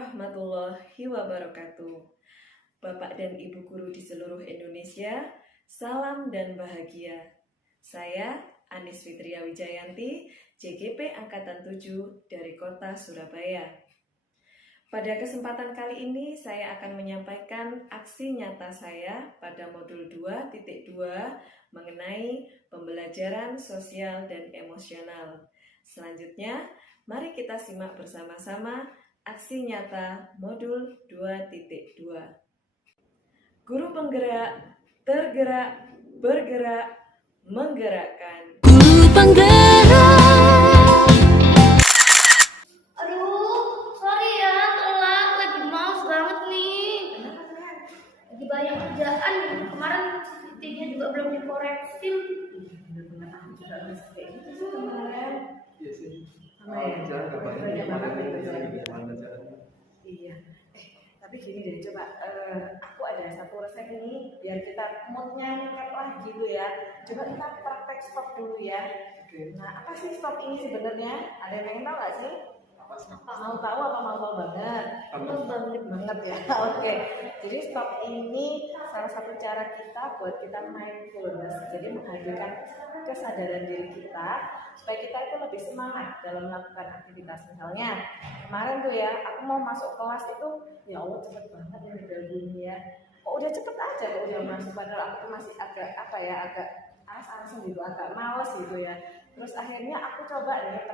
warahmatullahi wabarakatuh. Bapak dan Ibu guru di seluruh Indonesia, salam dan bahagia. Saya Anis Fitria Wijayanti, JGP Angkatan 7 dari Kota Surabaya. Pada kesempatan kali ini saya akan menyampaikan aksi nyata saya pada modul 2.2 mengenai pembelajaran sosial dan emosional. Selanjutnya, mari kita simak bersama-sama aksi nyata modul 2.2. Guru penggerak, tergerak, bergerak, menggerakkan. Guru penggerak. Aduh, sorry ya, telat. Lagi males banget nih. Lagi banyak kerjaan. Kemarin titiknya juga belum dikoreksi. Benar-benar aku juga masih kayak gitu sih kemarin. Iya sih. Banyak banget Gimana caranya? Iya. Tapi gini deh, coba aku ada satu resep ini biar kita moodnya nyekep lah gitu ya. Coba kita praktek stop dulu ya. Oke. Nah, apa sih stop ini sebenarnya? Ada yang pengen tahu nggak sih? Apa sih? Mau tahu apa mau tahu banget? Apa? Banget ya. Oke. Jadi stop ini salah satu cara kita buat kita mindfulness. Jadi menghadirkan kesadaran diri kita supaya kita itu lebih semangat dalam melakukan aktivitas. Misalnya kemarin tuh ya, aku mau masuk kelas itu, ya Allah cepet banget ini gini ya. Kok udah cepet aja kok udah masuk, padahal aku tuh masih agak agak alas-alasan gitu, agak males gitu ya. Terus akhirnya aku coba nih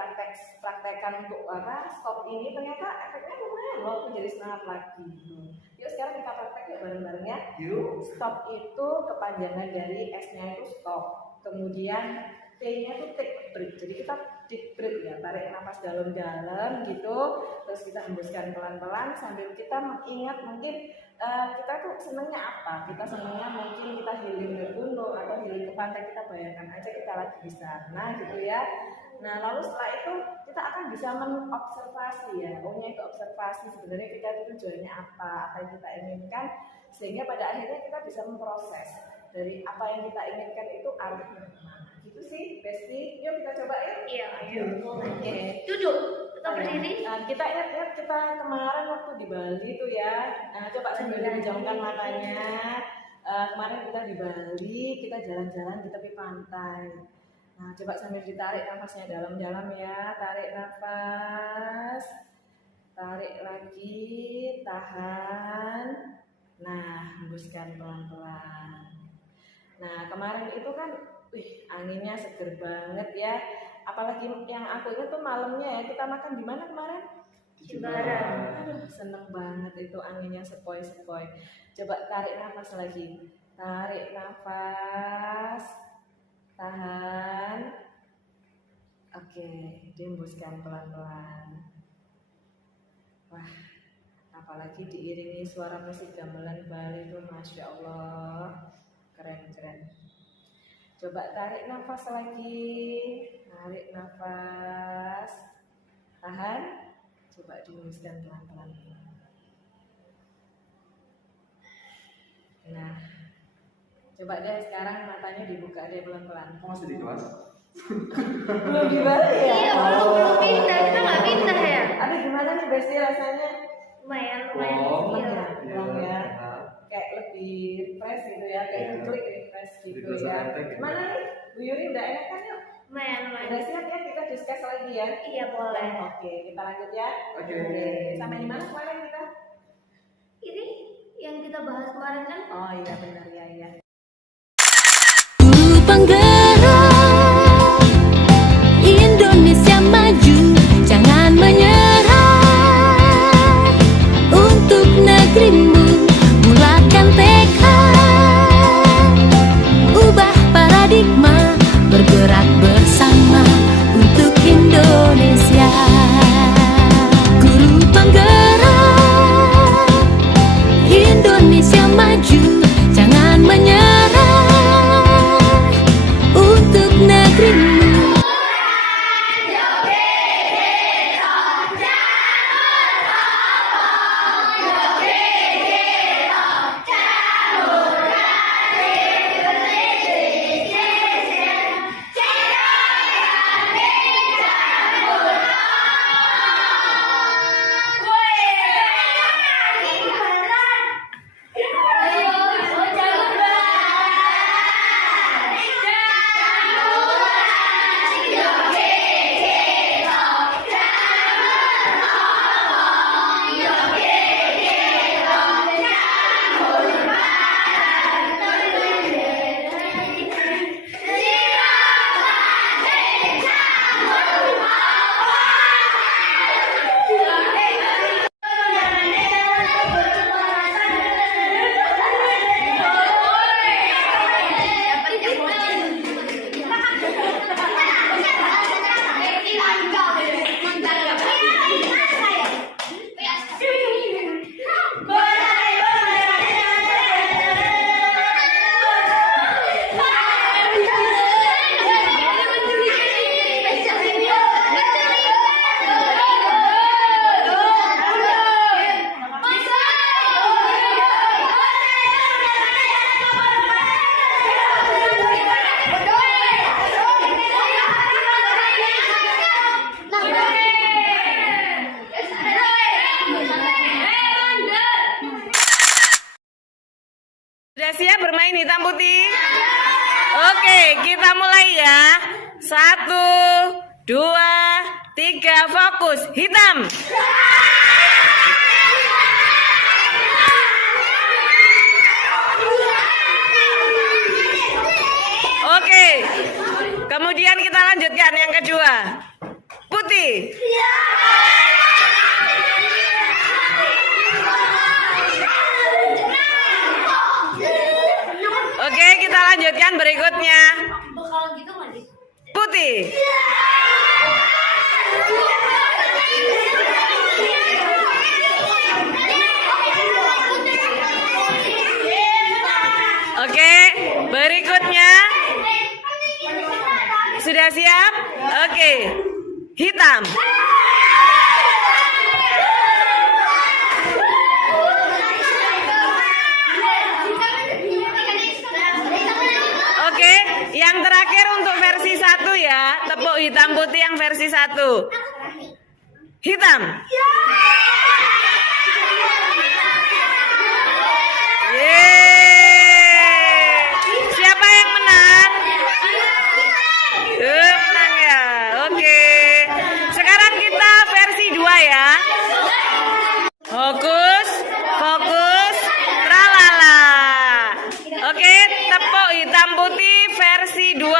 praktekkan untuk stop ini, ternyata efeknya lumayan loh, aku jadi semangat lagi gitu. Yuk sekarang kita praktek yuk bareng-bareng ya. Yuk. Stop itu kepanjangan dari S-nya itu stop, kemudian T-nya itu take break. Jadi kita deep breath ya, tarik nafas dalam-dalam gitu, terus kita hembuskan pelan-pelan sambil kita mengingat mungkin kita tuh senengnya apa. Kita senengnya mungkin kita healing ke gunung atau healing ke pantai, kita bayangkan aja kita lagi di sana gitu ya. Nah lalu setelah itu kita akan bisa mengobservasi ya, itu observasi sebenarnya kita itu tujuannya apa yang kita inginkan, sehingga pada akhirnya kita bisa memproses dari apa yang kita inginkan itu arahnya kemana. Gitu sih, Besti. Yuk kita coba ya. Iya, Oke. Duduk, tetap berdiri. Nah, kita ingat kita kemarin waktu di Bali tuh ya. Nah, coba sambil dijamkan matanya. Kemarin kita di Bali, kita jalan-jalan di tepi pantai. Nah, coba sambil ditarik nafasnya dalam-dalam ya. Tarik nafas. Tarik lagi, tahan. Nah, hembuskan pelan-pelan. Nah, kemarin itu kan anginnya seger banget ya. Apalagi yang aku ingat tuh malamnya ya, kita makan di mana kemarin? Jimbaran. Aduh, seneng banget itu anginnya sepoi-sepoi. Coba tarik nafas lagi. Tarik nafas. Tahan. Oke, dihembuskan pelan-pelan. Wah, apalagi diiringi suara musik gamelan Bali itu, Masya Allah, keren-keren. Coba tarik nafas lagi, tarik nafas, tahan, coba dihembuskan pelan-pelan. Nah, coba deh sekarang matanya dibuka deh pelan-pelan. Kok masih di kelas? Belum di Bali ya? Iya, belum pindah. Kita nggak pindah ya. Aduh, gimana nih Besti rasanya? Lumayan. Oh, Seneng iya. ya? Kayak lebih fresh gitu ya, kayak Iya. klik refresh gitu Lebih ya. santai gitu. Gimana nih, Bu Yuri udah enak kan yuk? Lumayan. Udah siap ya, kita discuss lagi ya? Iya, boleh. Oke, kita lanjut ya. Oke. Sampai di mana kemarin kita? Ini yang kita bahas kemarin kan? Oh iya benar ya. Guru penggerak. Indonesia maju, jangan menyerah. Untuk negerimu, mulakan tekad. Ubah paradigma, bergerak bersama untuk Indonesia. Guru penggerak. Indonesia maju, jangan menyerah. Sudah siap bermain hitam putih? Oke, kita mulai ya. 1, 2, 3, fokus. Hitam. Oke. Kemudian kita lanjutkan yang kedua. Putih. Oke, kita lanjutkan berikutnya. Putih. Oke, berikutnya. Sudah siap? Oke. Hitam. Oke, yang terakhir untuk versi 1 ya. Tepuk hitam putih yang versi 1. Hitam. Yeay. Siapa yang menang? Menang ya. Oke. Sekarang kita versi 2 ya. Fokus, fokus, tralala. Oke, tepuk hitam putih versi 2.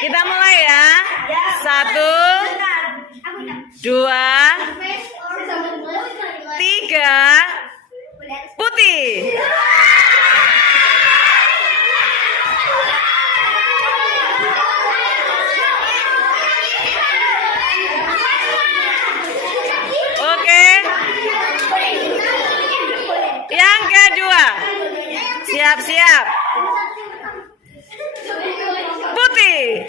Kita mulai ya. 1, 2, 3, putih. Oke. Yang kedua. Siap-siap. Putih.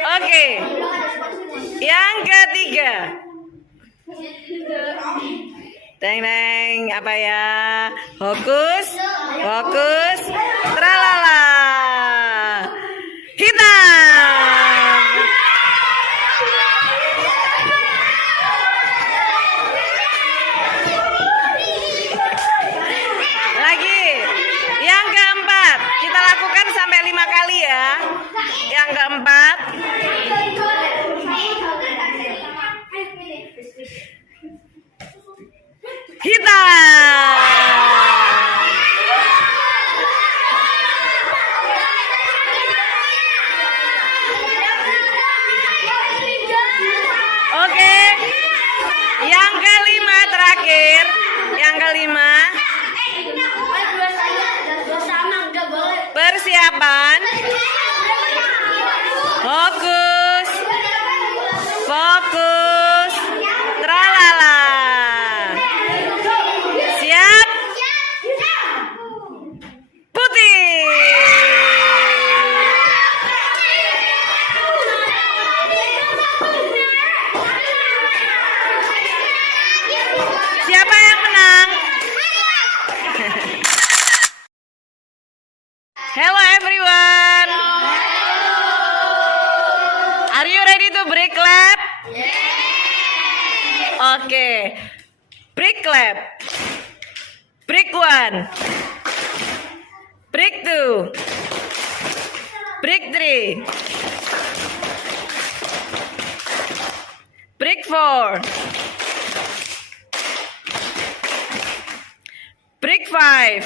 Oke. Yang ketiga. Teng apa ya? Fokus, fokus, tralala. Hitam. Lagi. Yang keempat, kita lakukan sampai 5 kali ya. Yang keempat. Hitam. Oke. Yang kelima terakhir. Yang kelima. Persiapan. Fokus. Fokus. Tralala. Siap? Putih. Siapa yang menang? Hello everyone. Are you ready to break clap? Oke. Break clap. Break 1. Break 2. Break 3. Break 4. Break 5.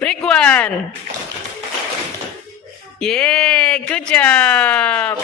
Break 1. Yeay, good job.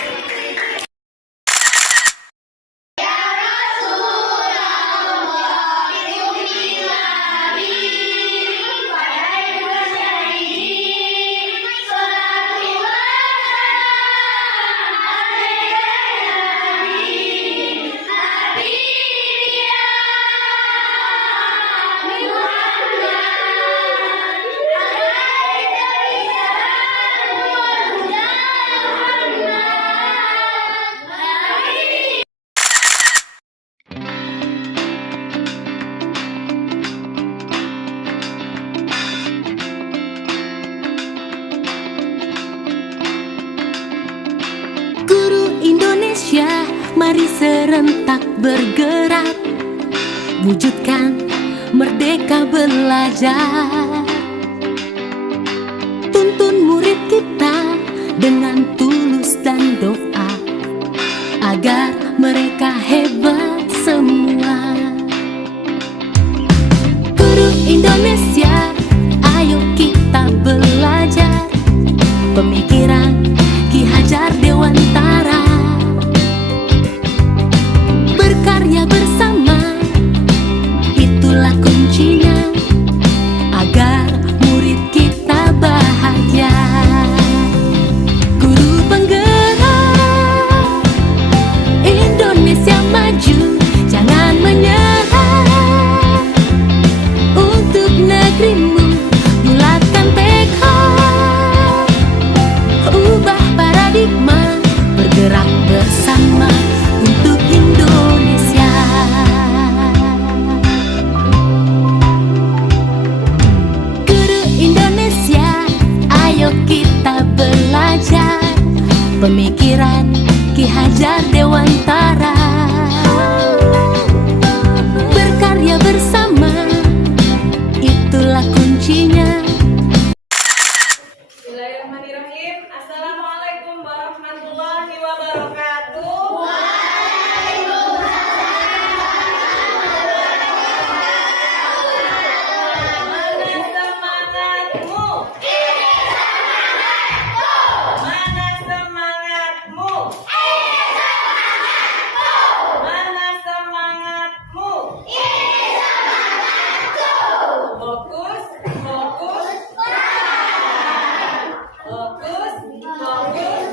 serentak bergerak, wujudkan merdeka belajar. Tuntun murid kita dengan tulus dan doa, agar mereka hebat semua. Guru Indonesia, ayo kita belajar pemikiran Ki Hajar Dewantara. Berkarya bersama, itulah kuncinya, agar murid kita bahagia. Guru penggerak Indonesia maju, jangan menyerah. Untuk negerimu, bulatkan tekad, ubah paradigma, bergerak bersama untuk Indonesia. Guru Indonesia, ayo kita belajar pemikiran Ki Hajar Dewantara. Berkarya bersama, itulah kuncinya. Bismillahirrahmanirrahim. Assalamualaikum warahmatullahi wabarakatuh. Mana semangatmu? Mana semangatmu? Mana semangatmu? Fokus, fokus, fokus, fokus.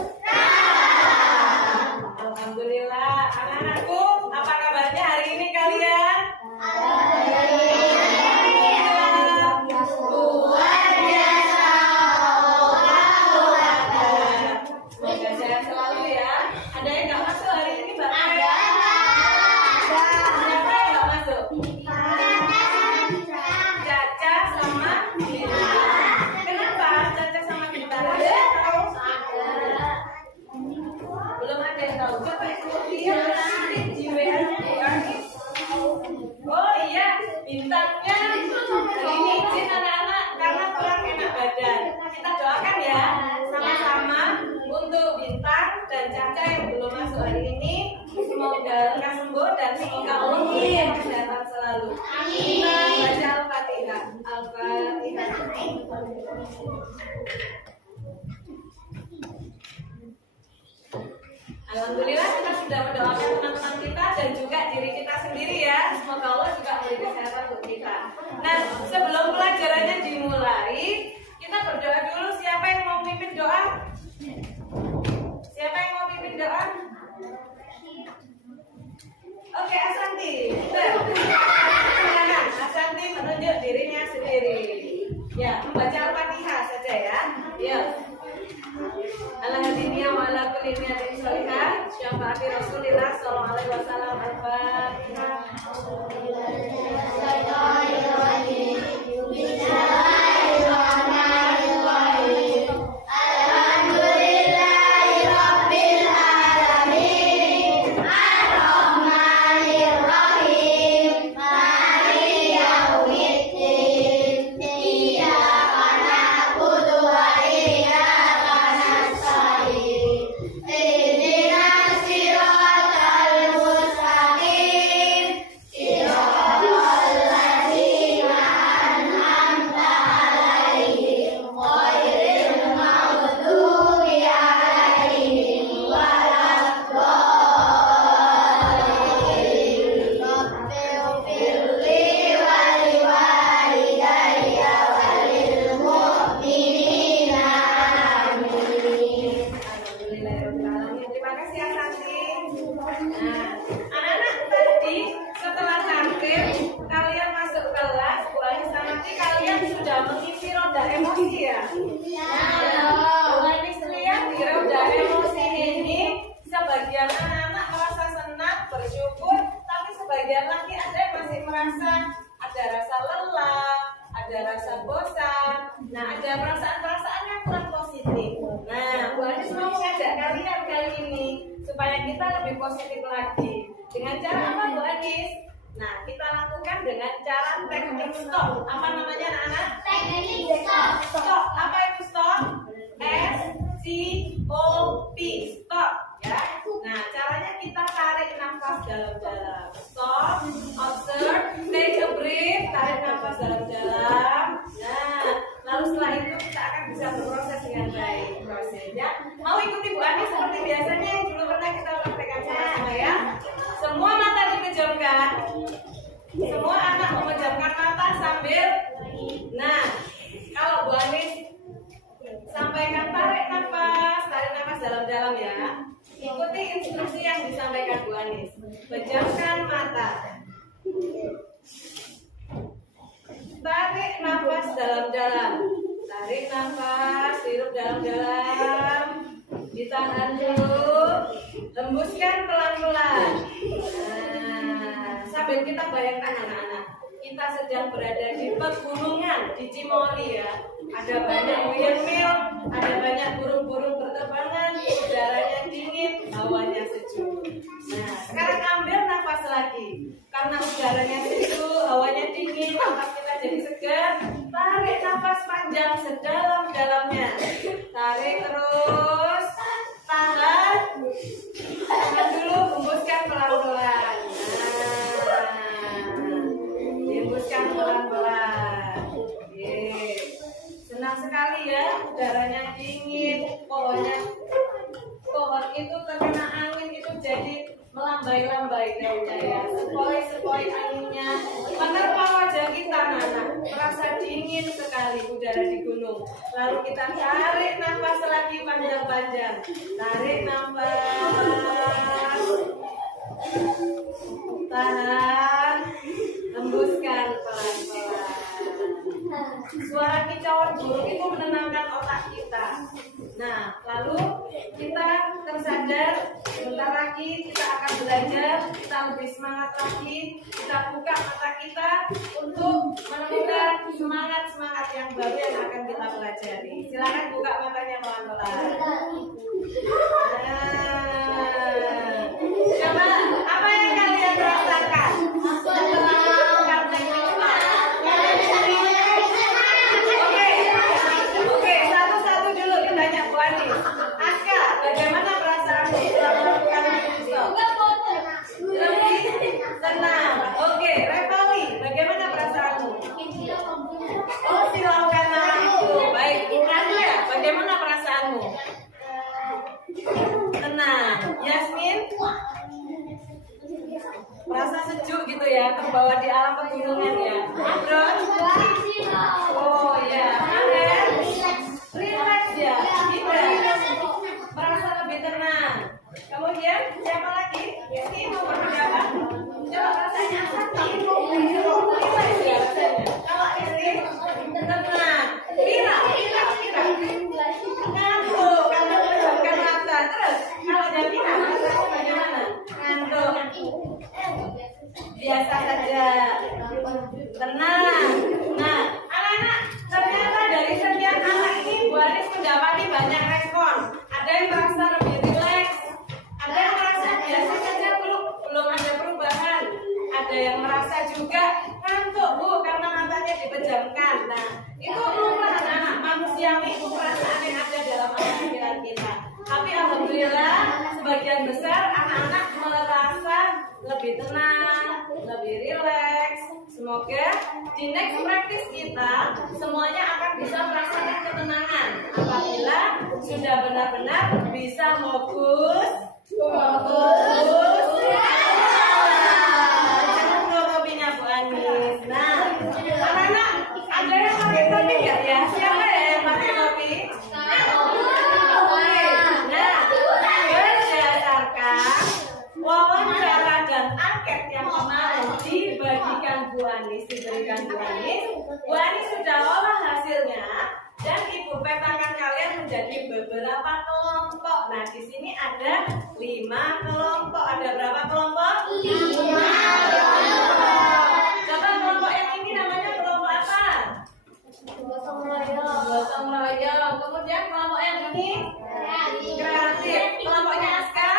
Alhamdulillah, anak-anakku, apa kabarnya hari ini kalian? Luar biasa. Semoga sehat selalu ya. Ada yang nggak masuk hari ini, Mbak? Ada. Siapa yang nggak masuk? Caca sama Dina. Kenapa Caca sama Dina? Belum ada yang tahu. Coba ikut dia di WA-nya. Oh iya, bintangnya hari ini izin anak-anak karena kurang enak badan. Kita doakan ya sama-sama untuk Bintang dan Caca yang belum masuk hari ini. Semoga lekas sembuh dan semoga Allah memberikan kesehatan selalu. Kita baca Al-Fatihah. Al-Fatihah. Alhamdulillah kita sudah mendoakan teman-teman kita dan juga diri kita sendiri ya. Semoga Allah juga memberi kesehatan untuk kita. Nah, sebelum pelajarannya dimulai, kita berdoa dulu. Siapa yang mau mimpin doa? Siapa yang mau mimpin doa? Oke, Asanti. Silakan, Asanti menunjuk dirinya sendiri. Ya, membaca Al-Fatihah saja ya. Ya. Al-Hadiniya wa ala kulli niyatin sholihah. Syafaati Rasulillah sallallahu alaihi wasallam. Al-Fatihah. supaya kita lebih positif lagi. Dengan cara apa Bu Anis? Nah, kita lakukan dengan cara teknik stop. Apa namanya anak-anak? Teknik stop. Stop. Apa itu stop? S-C-O-P. Stop. Ya. Nah, caranya kita tarik nafas dalam-dalam. Stop. Observe. Take a breath. Tarik nafas dalam-dalam. Nah, lalu setelah itu kita akan bisa berproses dengan baik. Prosesnya. Mau ikuti Bu Ani seperti biasanya yang dulu pernah kita praktekkan sama-sama ya. Semua mata dipejamkan. Semua anak memejamkan mata sambil. Nah, kalau Bu Anis sampaikan tarik nafas dalam-dalam ya. Ikuti instruksi yang disampaikan Bu Anis. Pejamkan mata. Tarik nafas dalam-dalam. Tarik nafas, hirup dalam-dalam. Ditahan dulu. Hembuskan pelan-pelan. Nah, sambil kita bayangkan anak-anak, kita sedang berada di pegunungan di Cimory ya. Ada banyak windmill, ada banyak burung-burung berterbangan, udaranya dingin, hawanya sejuk. Nah, sekarang ambil nafas lagi. Karena udaranya sejuk, hawanya dingin, nafas kita jadi segar. Tarik nafas panjang sedalam-dalamnya. Tarik terus. Tahan. Tahan dulu, hembuskan pelan-pelan. Nah, dihembuskan pelan-pelan. Oke. Senang sekali ya, udaranya dingin, pohon itu terkena angin itu jadi melambai-lambai daunnya ya. Sepoi-sepoi anginnya menerpa wajah kita, anak-anak. Merasa dingin sekali udara di gunung. Lalu kita tarik nafas lagi panjang-panjang. Tarik nafas. Tahan. Hembuskan pelan-pelan. Suara kicauan burung itu menenangkan otak kita. Nah, lalu kita tersadar, sebentar lagi kita akan belajar, kita lebih semangat lagi, kita buka mata kita untuk menemukan semangat-semangat yang baru yang akan kita pelajari. Silakan buka matanya pelan-pelan. Nah, coba apa yang kalian rasakan setelah melakukan teknik stop? Oke, satu-satu dulu ditanya Bu Ani. Aska, bagaimana perasaanmu setelah melakukan teknik stop? Lebih tenang. Oke, Revali, bagaimana perasaanmu? Oh, silaukan namaku. Baik, Nadia, bagaimana perasaanmu? Tenang. Yasmin? Merasa sejuk gitu ya, terbawa di alam pegunungan ya. Adron? Oh ya, Aden? Relax ya, Ida? Merasa lebih tenang. Kemudian siapa lagi? Ini nomor berapa? Coba rasanya relax ya rasanya. Kalau ini tenang. Mira. Ngantuk karena memejamkan mata. Terus kalau Jamila rasanya bagaimana? Ngantuk. Biasa saja. Tenang. Nah, anak-anak, ternyata dari sekian anak ini Bu Anis mendapati banyak respon. Ada yang merasa lebih rileks, ada yang merasa biasa saja belum ada perubahan, ada yang merasa juga ngantuk Bu karena matanya dipejamkan. Nah, itu lumrah anak-anak, manusiawi itu perasaan yang ada dalam pikiran kita. Tapi alhamdulillah sebagian besar anak-anak merasa lebih tenang, lebih rileks. Semoga di next practice kita semuanya akan bisa merasakan ketenangan apabila sudah benar-benar bisa fokus. Jangan kopinya Bu Anis. Nah, anak-anak ada yang pakai topi nggak ya? Siapa ya yang pakai topi? Oke. Nah, berdasarkan wawancara dan angket yang kemarin diberikan Bu Anis sudah olah hasilnya dan Ibu petakan kalian menjadi beberapa kelompok. Nah, di sini ada 5 kelompok. Ada berapa kelompok? 5 kelompok. Coba kelompok yang ini namanya kelompok apa? Gotong royong. Kemudian kelompok yang ini kreatif. Kelompoknya Aska?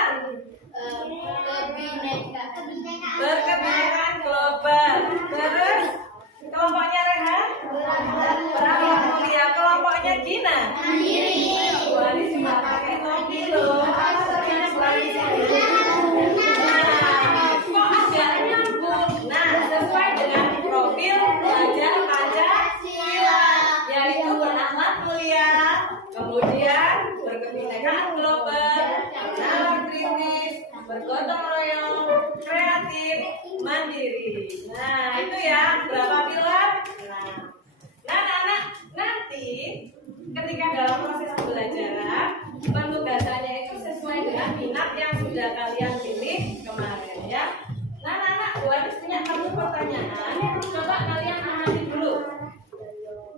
kebinekaan global, nalar kritis, bergotong royong, kreatif, mandiri. Nah, itu ya berapa pilar? Nah, anak-anak nanti ketika dalam proses pembelajaran penugasannya itu sesuai dengan minat yang sudah kalian pilih kemarin ya. Nah, anak-anak buat punya satu pertanyaan, coba kalian amati dulu.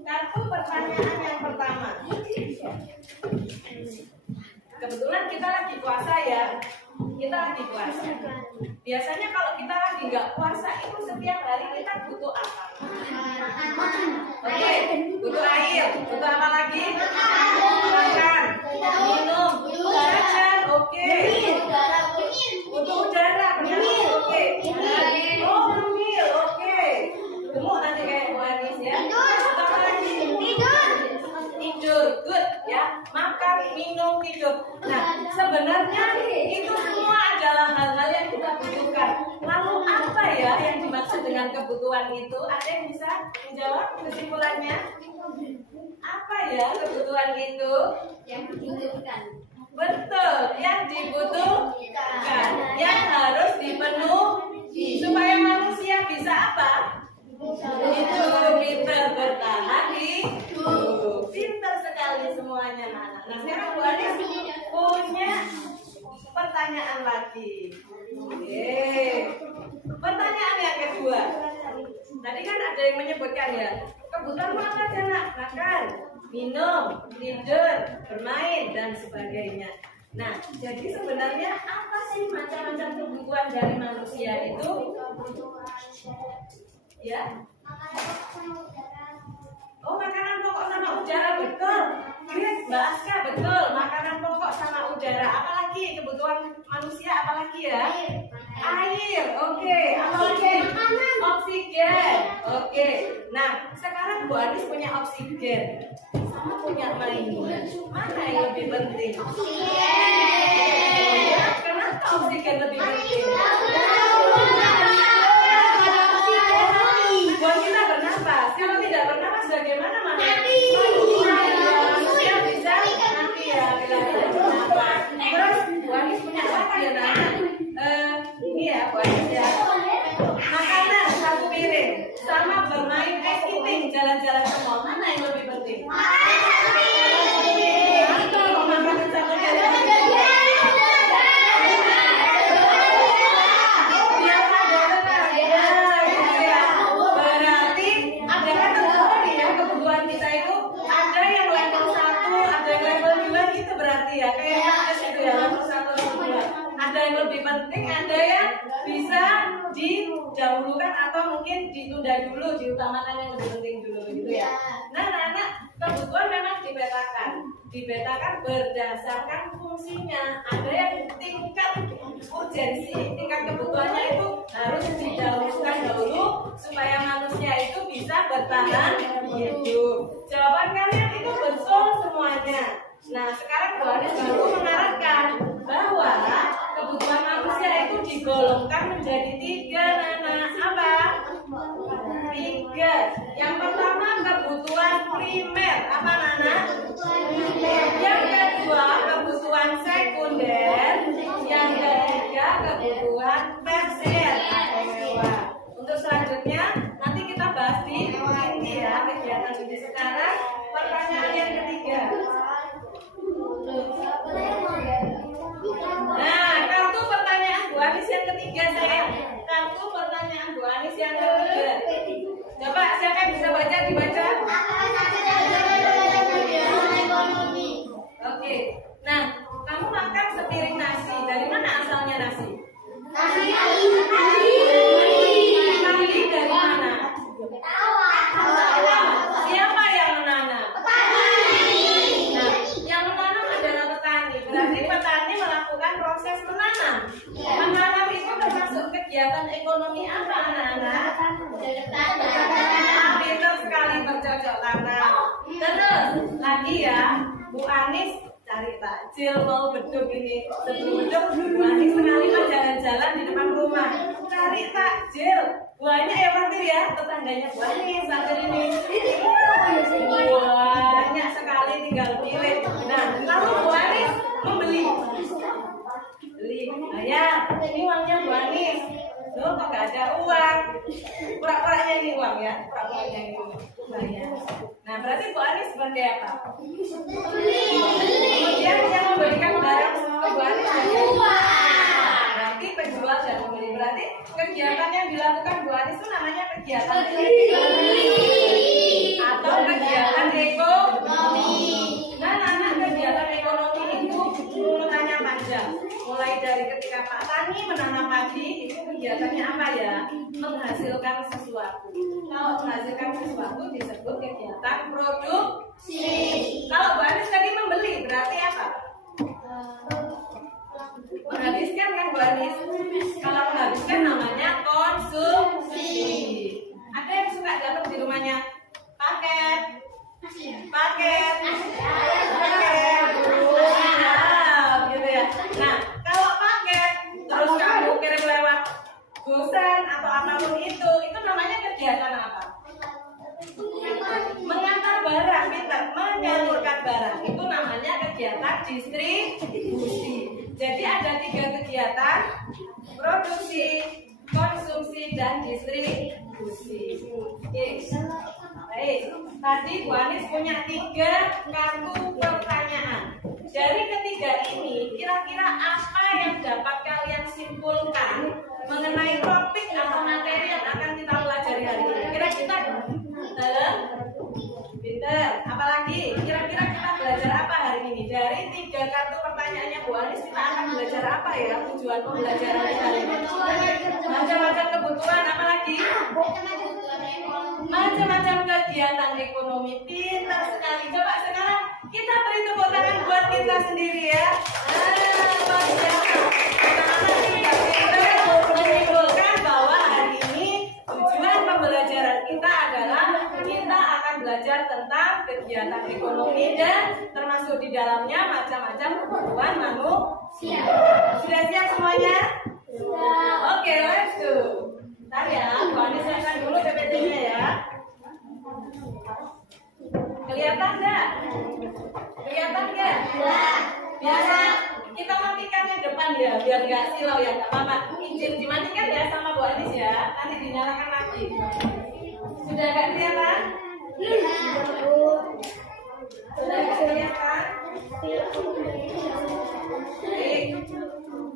Satu pertanyaan yang pertama. Kebetulan kita lagi puasa ya. Kita lagi puasa. Biasanya kalau kita lagi nggak puasa itu setiap hari kita butuh apa? Oke, butuh air. Butuh apa lagi? Makan, minum, jajan. Oke. Butuh udara. Benar? Oke. Oh, ngemil. Oke. Gemuk nanti kayak Bu Anis ya. Butuh apa lagi? Tidur. Good ya. Makan, minum, tidur. Nah, sebenarnya itu semua adalah hal-hal yang kita butuhkan. Lalu apa ya yang dimaksud dengan kebutuhan itu? Ada yang bisa menjawab kesimpulannya? Apa ya kebutuhan itu? Yang dibutuhkan. Betul, yang dibutuhkan, yang harus dipenuhi supaya manusia bisa apa? Hidup, pintar bertahan hidup. Pintar sekali semuanya anak. Nah, sekarang Bu Anis punya pertanyaan lagi. Oke. Pertanyaan yang kedua. Tadi kan ada yang menyebutkan ya, kebutuhan apa aja nak? Makan, minum, tidur, bermain dan sebagainya. Nah, jadi sebenarnya apa sih macam-macam kebutuhan dari manusia itu? Ya. Oh, makanan pokok sama udara, betul. Great, Mbak Aska, betul. Makanan pokok sama udara. Apalagi kebutuhan manusia, apalagi ya? Air, oke. Apalagi? Oksigen, oke. Nah, sekarang Bu Anis punya oksigen sama punya mainan. Mana yang lebih penting? Ya, kenapa oksigen lebih penting? Buat kita bernapas. Kalau tidak bernapas bagaimana mati? Manusia bisa mati ya bila tidak bernapas. Terus Bu Anis punya apa ya Nana? Ini ya Bu Anis ya. Makanan satu piring sama bermain skating jalan-jalan ke mall. Mana yang lebih penting? Atau makanan satu piring? Penting ada yang bisa didahulukan atau mungkin ditunda dulu, diutamakan yang lebih penting dulu gitu ya. Nah, anak kebutuhan memang dibetakan berdasarkan fungsinya. Ada yang tingkat urgensi, tingkat kebutuhannya itu harus didahulukan dulu supaya manusia itu bisa bertahan hidup. Jawaban kalian itu betul semuanya. Nah, sekarang Bu Anis baru mengarahkan bahwa kebutuhan manusia itu digolongkan menjadi 3, Nana. Apa? 3. Yang pertama kebutuhan primer. Apa, Nana? Yang kedua kebutuhan sekunder. Yang ketiga kebutuhan tersier. Untuk selanjutnya nanti kita bahas di inti ya kegiatan ini. Sekarang pertanyaan yang ketiga. Nah, kartu pertanyaan Bu Anis yang ketiga saya. Kartu pertanyaan Bu Anis yang ketiga. Coba siapa yang bisa baca dibaca? Oke. Nah, kamu makan sepiring nasi. Dari mana asalnya nasi? Nasi dari mana? Siapa yang menanam? Nah, yang menanam adalah petani. Berarti petani melakukan proses menanam. Menanam itu termasuk kegiatan ekonomi apa, anak-anak? Pintar sekali bercocok tanam. Terus lagi ya, Bu Anis cari takjil mau beduk ini. Sebelum beduk, Bu Anis sekali mah jalan-jalan di depan rumah. Cari takjil. Banyak ya Fatir ya, tetangganya Bu Anis sampai ini. Banyak sekali tinggal pilih. Nah, lalu Bu Anis Pura-pura nyanyi uang ya, pura-pura nyanyi uang. Nah, berarti Bu Anis sebagai apa? Kemudian yang memberikan barang ke Bu Anis berarti penjual dan pembeli. Berarti kegiatan yang dilakukan Bu Anis itu namanya kegiatan atau kegiatan ekonomi. Nah, anak kegiatan ekonomi itu urutannya panjang. Mulai dari ketika Pak Tani menanam padi, itu kegiatannya apa ya? Menghasilkan sesuatu. Kalau menghasilkan sesuatu disebut kegiatan produksi. Kalau Bu Anis tadi membeli, berarti apa? Menghabiskan kan Bu Anis? Kalau menghabiskan namanya konsumsi. Ada yang suka dapat di rumahnya paket, gitu ya. Nah, kalau paket terus kamu kirim lewat gosen atau apapun itu namanya kegiatan apa? Mengantar barang, pintar, menyalurkan barang, itu namanya kegiatan distribusi. Jadi ada 3 kegiatan: produksi, konsumsi, dan distribusi. Oke. Baik, tadi Bu Anis punya 3 kartu pertanyaan. Dari ketiga ini, kira-kira apa yang dapat kalian simpulkan mengenai topik atau materi yang akan kita pelajari hari ini? Kira-kira pinter. Apalagi kira-kira kita belajar apa hari ini? Dari 3 kartu pertanyaannya Bu Anis, kita akan belajar apa ya? Tujuan pembelajaran hari ini macam-macam kebutuhan. Apalagi macam-macam kegiatan ekonomi. Pintar sekali. Coba sekarang kita beri tepuk tangan buat kita sendiri ya. Menyimpulkan bahwa hari ini tujuan pembelajaran kita adalah kita akan belajar tentang kegiatan ekonomi dan termasuk di dalamnya macam-macam kebutuhan manusia. Sudah siap semuanya? Oke, let's do. Ntar ya, Bu Anis siapkan dulu PPT-nya ya. Kelihatan nggak? Kelihatan nggak? Biasa kita matikan yang depan ya, biar nggak silau ya, nggak apa-apa. Izin dimatikan ya sama Bu Anis ya, nanti dinyalakan lagi. Sudah nggak kelihatan? Sudah nggak kelihatan?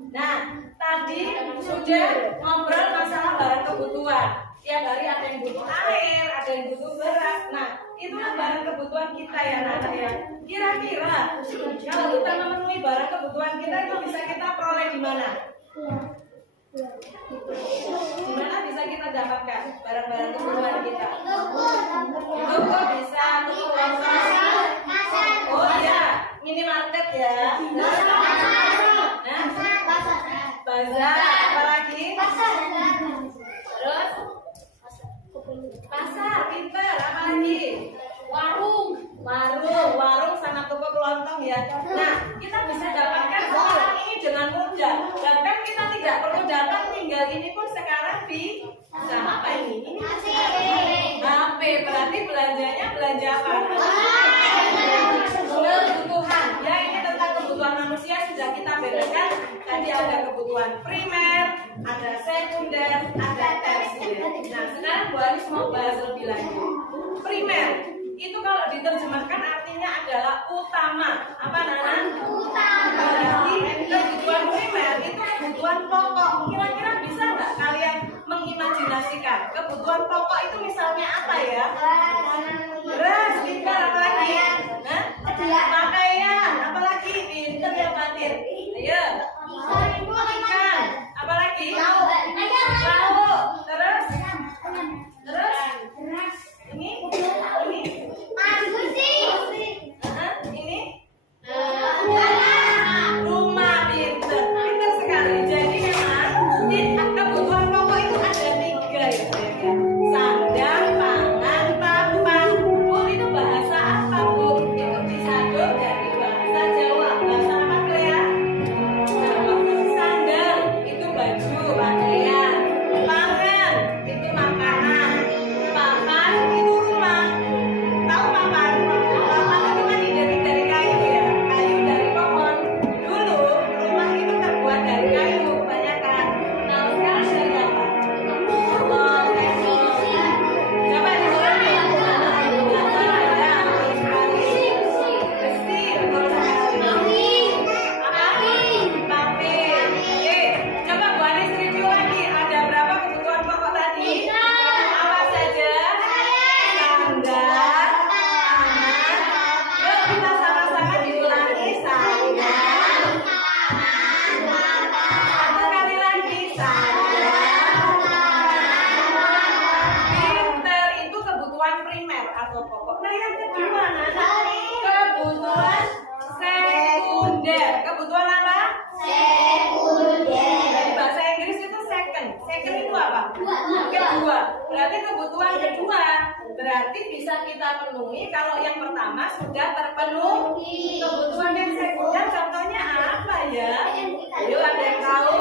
Nah, tadi sudah ngobrol masalah barang kebutuhan. Tiap hari ada yang butuh air, ada yang butuh beras. Nah, itulah barang kebutuhan kita ya anak-anak ya. Kira-kira kalau kita memenuhi barang kebutuhan kita itu bisa kita peroleh di mana? Di mana bisa kita dapatkan barang-barang kebutuhan kita? Toko bisa, toko pasar. Oh ya, minimarket ya. Bazar, apa lagi? Terus? Pasar, pintar, apa lagi? Warung sama toko kelontong ya. Nah, kita bisa dapatkan sekarang ini dengan mudah. Bahkan kita tidak perlu datang, tinggal ini pun sekarang bisa. Apa ini? HP, berarti belanjanya belanja apa? Kebutuhan. Ya, ini tentang kebutuhan manusia sudah kita bedakan. Tadi ada kebutuhan primer, ada sekunder, ada tersier. Nah, sekarang Bu Anis mau bahas lebih lanjut. Primer itu kalau diterjemahkan artinya adalah utama. Apa Nana? Utama. Berarti kebutuhan primer itu kebutuhan pokok. Kira-kira bisa nggak kalian mengimajinasikan kebutuhan pokok itu misalnya apa ya? Beras, pintar, apa lagi? Pakaian, apa lagi? Pintar ya Fatir. Ayo. Ikan, apa lagi? Lauk. Terus? Ini? Ini? Rumah, pintar sekali. Jadi memang kebutuhan pokok itu ada 3 ya. Sandang, pangan, papan. pokok. Nah, yang kedua, kebutuhan sekunder. Kebutuhan apa? Dari bahasa Inggris itu second. Second itu apa? Kedua. Berarti kebutuhan kedua. Berarti bisa kita penuhi kalau yang pertama sudah terpenuhi. Kebutuhan yang sekunder contohnya apa ya? Ayo, ada yang tahu?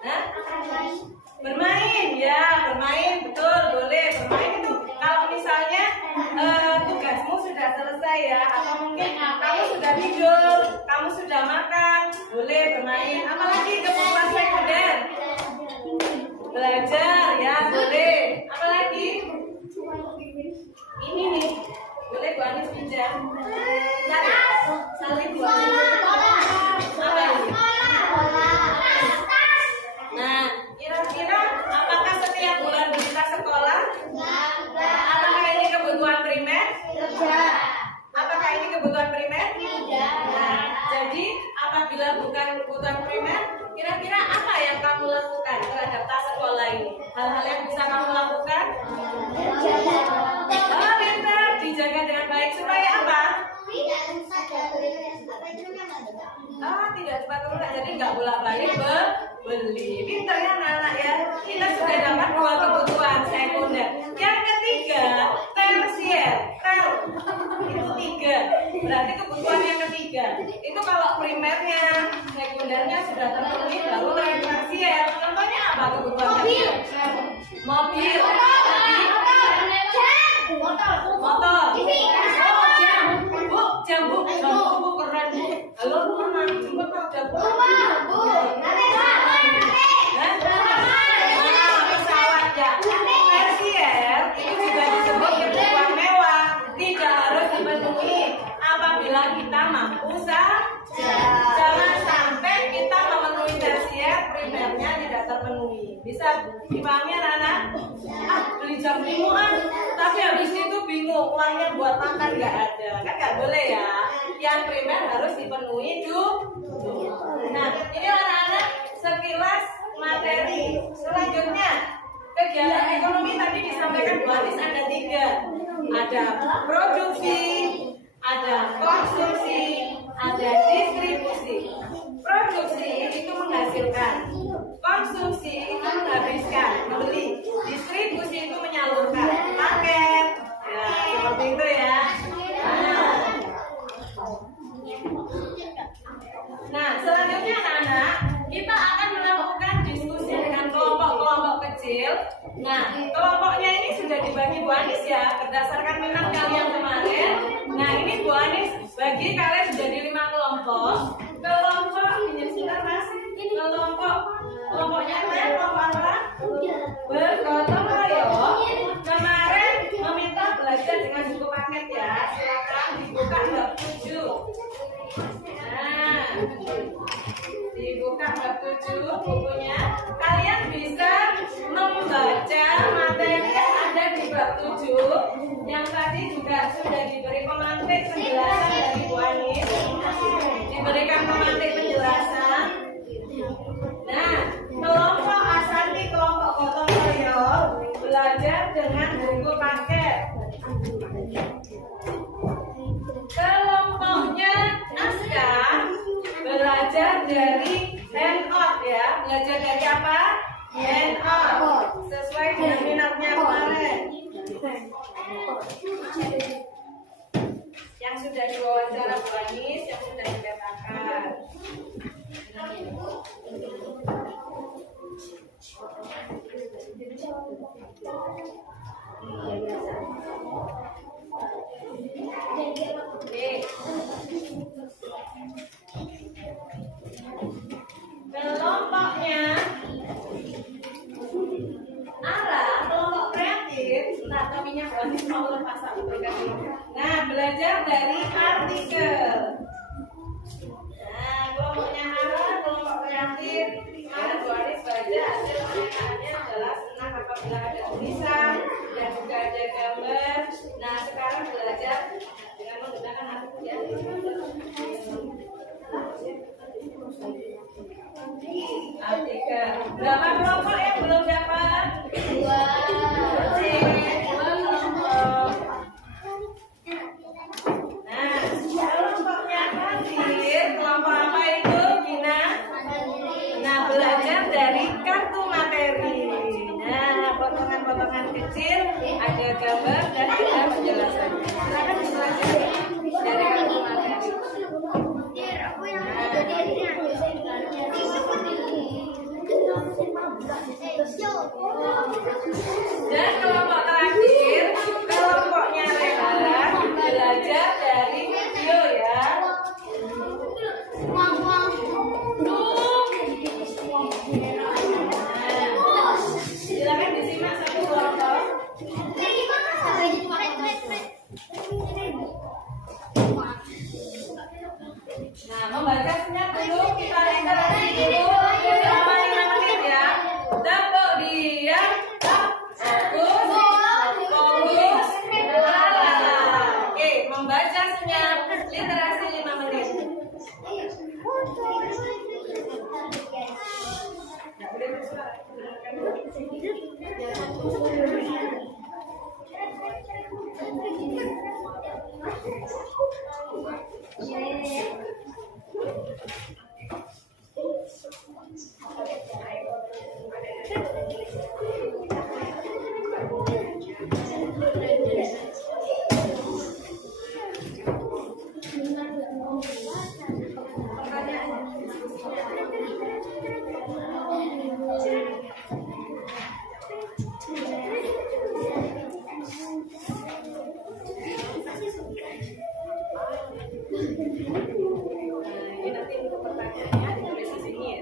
Hah? Bermain, ya, bermain, betul, boleh. Bermain itu kalau misalnya tugasmu sudah selesai ya, atau mungkin kamu sudah tidur, kamu sudah makan, boleh bermain. Apalagi kebutuhan sekunder? Belajar, ya, boleh. Apalagi? Ini nih, boleh Bu Anis pinjam. Salin Bu Anis. Apa ini? Nah, kira-kira apakah setiap bulan kita sekolah? Apakah ini kebutuhan primer? Apakah ini kebutuhan primer? Nah, jadi apabila bukan kebutuhan primer, kira-kira apa yang kamu lakukan terhadap tas sekolah ini? Hal-hal yang bisa kamu lakukan? Oh, pintar, dijaga dengan baik supaya apa? Tidak cepat rusak, jadi nggak bolak-balik beli. Pintar ya anak-anak ya. Kita sudah dapat 2 kebutuhan sekunder. Yang ketiga, tersier. Itu 3. Berarti kebutuhan yang ketiga. Itu kalau primernya, sekundernya sudah terpenuhi, baru yang tersier. Contohnya apa kebutuhan tersier? Mobil. Motor. Oh, jam. Bu, keren Bu. Halo, Bu, pernah jemput jam Bu? Pesawat ya. Tersier itu juga disebut kebutuhan mewah. Tidak harus dipenuhi apabila kita mampu saja. Jangan sampai kita memenuhi tersier, primernya tidak terpenuhi. Bisa dipahami anak-anak? Beli jam 5-an, tapi habis itu bingung uangnya buat makan nggak ada. Kan nggak boleh ya. Yang primer harus dipenuhi dulu. Nah, ini anak-anak sekilas materi. Selanjutnya, kegiatan ekonomi tadi disampaikan Bu Anis ada 3. Ada produksi, ada konsumsi, ada distribusi. Produksi itu menghasilkan, konsumsi itu menghabiskan, membeli, distribusi itu menyalurkan, paket. Ya, seperti itu ya. Nah, selanjutnya anak-anak, kita akan melakukan diskusi dengan kelompok-kelompok kecil. Nah, kelompoknya ini sudah dibagi Bu Anis ya, berdasarkan minat kalian kemarin. Nah, ini Bu Anis bagi kalian menjadi 5 kelompok. Kelompok ini sebentar Mas. Kelompoknya apa ya? Kelompok apa? Bergotong royong. Kemarin meminta belajar dengan buku paket ya. Silakan dibuka bab 7. Nah, dibuka bab 7 bukunya. Kalian bisa membaca materi yang ada di bab 7. Yang tadi juga sudah diberi pemantik penjelasan dari Bu Anis. Diberikan pemantik penjelasan. Nah, kelompok Asanti, kelompok gotong royong belajar dengan buku paket. Kelompoknya Aska belajar dari handout ya. Belajar dari apa? Handout. Sesuai dengan minatnya kemarin. Yang sudah diwawancara Bu Anis, yang sudah dikatakan. Kelompoknya arah kelompok kreatif. Nah, kaminya Bu Anis mau lepas aku. Nah, belajar dari artikel. Nah, kelompoknya arah kelompok kreatif. Kemarin Bu Anis baca hasil pernyataannya adalah senang apabila ada tulisan dan juga ada gambar. Nah, sekarang belajar dengan menggunakan artikel ya. Artikel. Berapa kelompok yang belum dapat? 2. 2 kelompok. potongan-potongan kecil, ada gambar dan ada penjelasan. Silakan dipelajari dari kartu materi. Aku yang jadinya. Dan kelompok terakhir, kelompoknya Rehan belajar dari video ya. Silakan disimak satu kelompok. Nah, membaca senyap dulu, kita literasi dulu selama 5 menit ya. Untuk diam, fokus, lalala. Oke, membaca senyap, literasi 5 menit. Nggak boleh bersuara. Ini nanti untuk pertanyaannya ditulis di sini ya.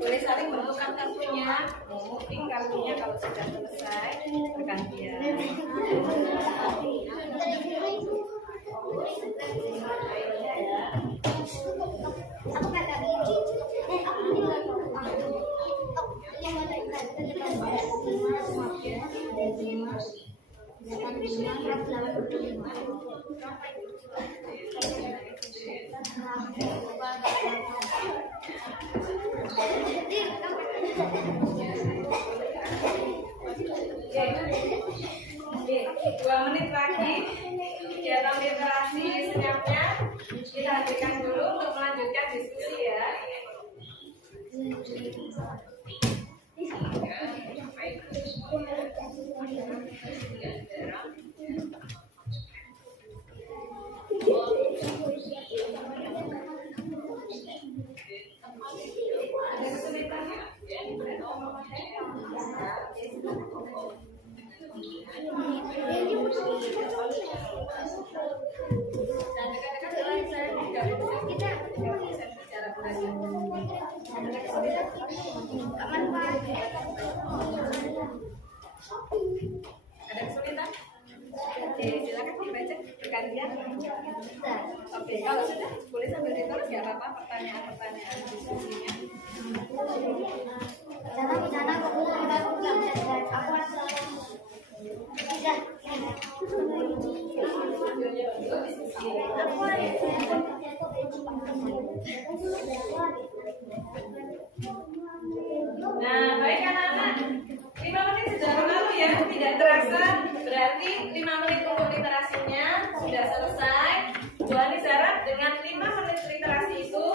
Boleh saling menentukan kartunya, memuting kartunya kalau sudah selesai pergantian. Oke, 2 menit lagi kegiatan literasi senyapnya kita hentikan dulu untuk melanjutkan diskusi ya. Ada kesulitan ya? Dan dekat-dekat dengan saya tidak bisa bicara belajar. Ada kesulitan? Ada kesulitan? Oke, silakan dibaca pergantian. Oke, kalau sudah boleh sambil ditulis ya apa-apa pertanyaan-pertanyaan diskusinya. Nah, baik anak-anak, 5 menit sudah berlalu ya, tidak terasa. Berarti 5 menit untuk literasinya sudah selesai. Bu Ani harap dengan 5 menit literasi itu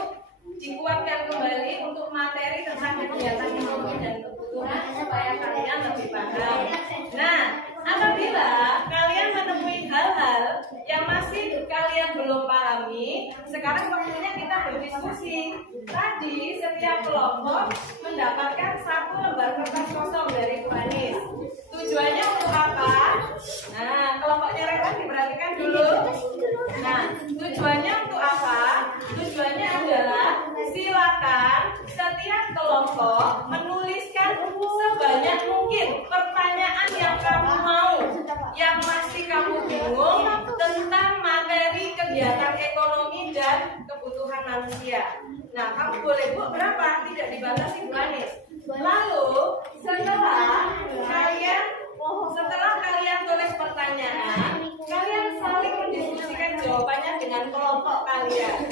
dikuatkan kembali untuk materi tentang kegiatan ekonomi dan kebutuhan supaya kalian lebih paham. Nah, apabila kalian menemui hal-hal yang masih kalian belum pahami, sekarang waktunya kita berdiskusi. Tadi setiap kelompok mendapatkan 1 lembar kertas kosong dari Bu Anis. Tujuannya untuk apa? Nah, kelompoknya Rehan diperhatikan dulu. Nah, tujuannya untuk apa? Tujuannya adalah silakan setiap kelompok menuliskan sebanyak mungkin pertanyaan yang kamu mau, yang masih kamu bingung tentang materi kegiatan ekonomi dan kebutuhan manusia. Nah, kamu boleh buat berapa? Tidak dibatasi, Bu Anis. Lalu setelah kalian tulis pertanyaan, kalian saling mendiskusikan jawabannya dengan kelompok kalian.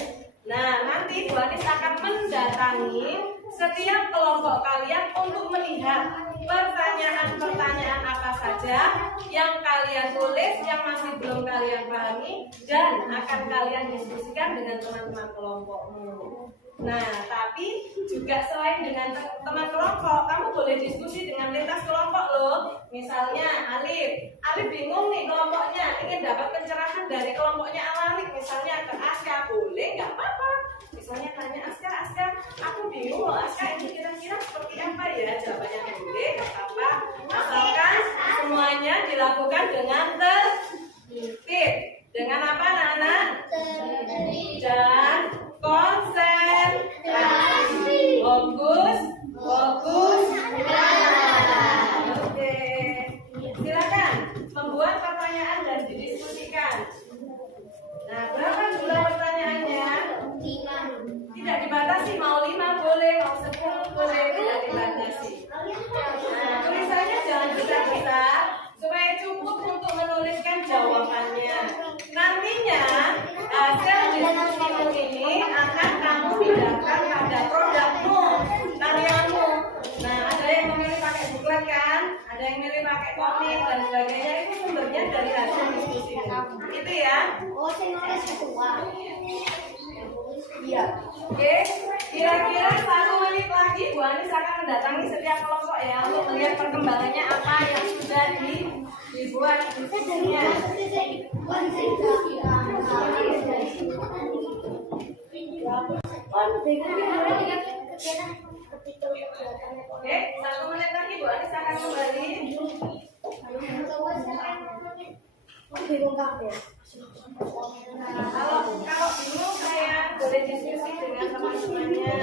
Nah, nanti Bu Anis akan mendatangi setiap kelompok kalian untuk melihat pertanyaan-pertanyaan apa saja yang kalian tulis, yang masih belum kalian pahami, dan akan kalian diskusikan dengan teman-teman kelompokmu. Nah, tapi juga selain dengan teman kelompok, kamu boleh diskusi dengan lintas kelompok loh. Misalnya Alif bingung nih kelompoknya, ingin dapat pencerahan dari kelompoknya Alif, misalnya ke Aska, boleh nggak apa-apa. Misalnya tanya Aska, aku bingung loh Aska, ini kira-kira seperti apa ya? Jawabannya boleh, nggak apa-apa. Asalkan semuanya dilakukan dengan tertib. Dengan apa anak-anak? Dan konsentrasi. Fokus. Oke. Silakan membuat pertanyaan dan didiskusikan. Nah, berapa jumlah pertanyaannya? Tidak dibatasi, mau 5 boleh, mau 10 boleh, tidak dibatasi. Nah, tulisannya jangan besar-besar supaya cukup untuk menuliskan jawabannya. Nantinya hasil diskusimu ini akan kamu pindahkan pada produkmu, karyamu. Nah, ada yang memilih pakai buklet kan, ada yang memilih pakai komik dan sebagainya. Itu sumbernya dari hasil diskusi. Itu ya. Iya. Oke. Kira-kira 1 menit lagi Bu Anis akan mendatangi setiap kelompok ya untuk melihat perkembangannya apa yang sudah dibuat diskusinya. Oke, 1 menit lagi Bu Anis akan kembali. Kalau bingung saya boleh diskusi dengan teman-temannya.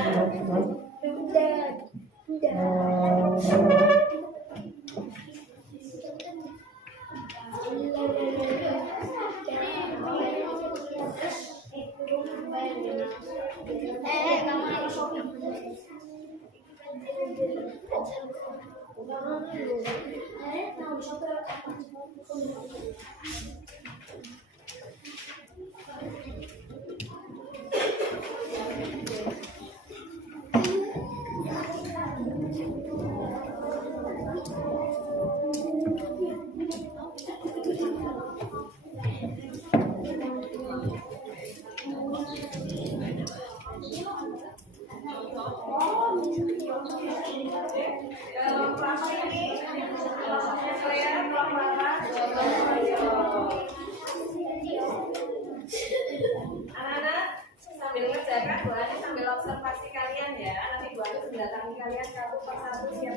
Dalam kelas ini, saya anak-anak sambil ngerjakan Bu Anis sambil observasi kalian ya. Nanti Bu Anis mendatangi kalian satu persatu siap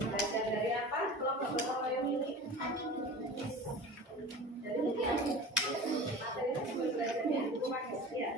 belajar dari apa? Kelompok berroyong ini. Jadi materinya sebelum belajarnya buku pakai ya.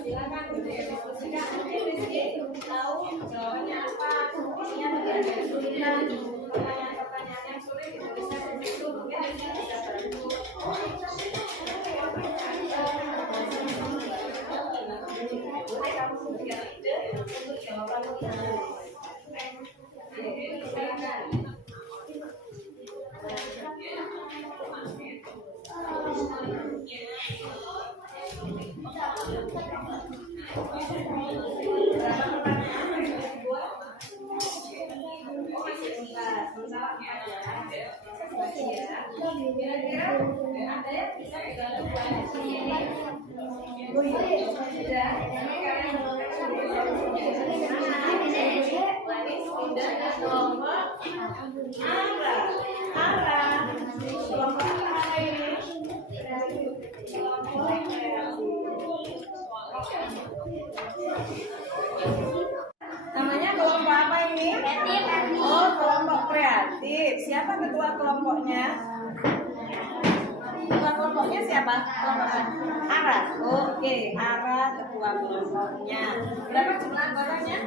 Silakan diskusikan. Mungkin Rizky tahu jawabannya apa? Isinya tidak ada kesulitan. Pertanyaan-pertanyaan yang sulit dituliskan di situ. Mungkin Rizky bisa bantu. Boleh kamu memberikan ide untuk jawabannya. Silakan. Namanya kelompok apa ini? Oh, kelompok kreatif. Siapa ketua kelompoknya? Ketua kelompoknya siapa? Ara. Oke, Ara ketua kelompoknya. Berapa jumlah anggotanya?